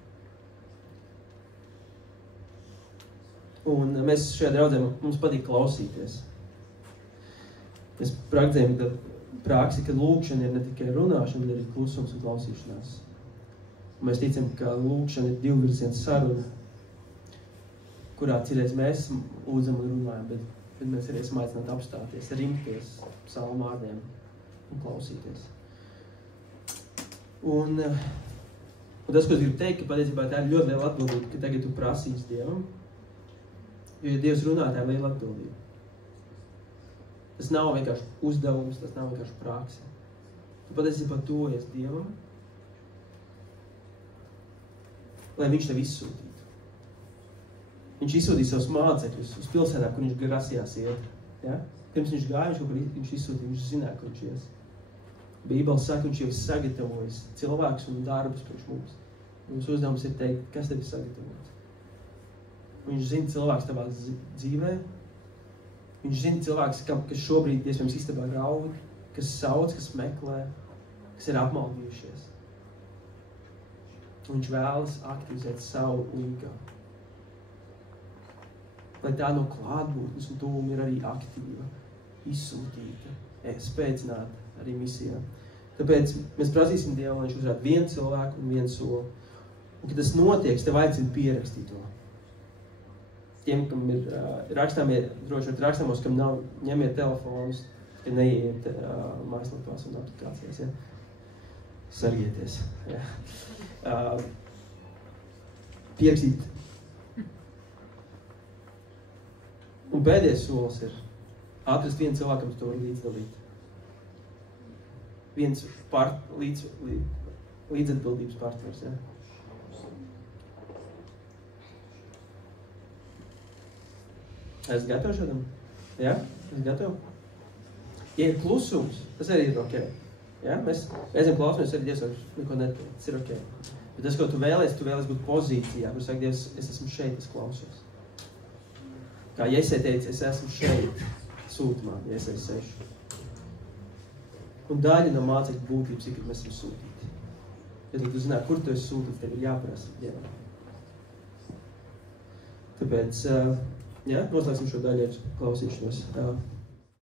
Un mēs šajā draudzē, mums patīk klausīties. Mēs praktizējam praksi, ka lūkšana ir ne tikai runāšana, bet arī klusums un klausīšanās. Un mēs ticam, ka lūkšana ir divvirziens saruna, kurā citreiz mēs lūdzam un runājam, bet mēs arī esam aicināti apstāties, rimties psalmu vārdiem un klausīties. Un tas, ko es gribu teikt, ka patiesībā tā ir ļoti liela atbildība, ka tagad tu prasīs Dievam, jo ja Dievs runā, tā ir liela atbildība. Tas nav vienkārši uzdevums, tas nav vienkārši prakse. Tu patiesībā tuvojies Dievam, lai viņš tev izsūtītu. Viņš izsūtīja savus mācekļus uz pilsētā, kur viņš grasījās iet. Ja? Pirms viņš gāja, viņš izsūtīja, viņš zināja, kur viņš ies. Bībele saka, viņš jau ir sagatavojis cilvēkus un darbus priekš mums. Mums uzdevums ir teikt, kas tev ir sagatavots. Viņš zina cilvēks tavā dzīvē. Viņš zina cilvēks, kas šobrīd, iespējams, istabā raud, kas sauc, kas meklē, kas ir apmaldījušies. Un viņš vēlas aktivizēt savu līgavu. Lai tā no klātbūtnes un tuvuma ir arī aktīva, izsūtīta, spēcināta arī misijā. Tāpēc mēs prasīsim Dievu, lai viņš uzrāda vienu cilvēku un vienu soli. Un, kad tas notiek, tev aicinu pierakstīt to. Tiem, kam ir droši vien rakstamos, kam nav, ņemiet telefonus, ka neiet mājaslapās un aplikācijas, ja? Sargieties, ja? Pierakstīt. Un pēdējais solis ir atrast vienu cilvēkam, to var līdzdalīt. Viens līdzatbildības partners, ja? Es gatavu šādam? Jā? Es gatavu? Ja ir klusums, tas arī ir ok. Ja? Mēs reizēm klausamies, arī Dievs neko neteikt. Tas ir ok. Bet tas, ko tu vēlies būt pozīcijā, kur saka, Dievs, es esmu šeit, es klausos. Kā Jesē teica, es esmu šeit, sūti man, Jesē 6. Un daļa no mācekļu būtības ir, kad mēs esam sūtīti. Ja tu zināt, kur tu esi sūtīts, tev ir jāprasa Dievam. Tāpēc, noslēgsim šo daļu klausīšanos.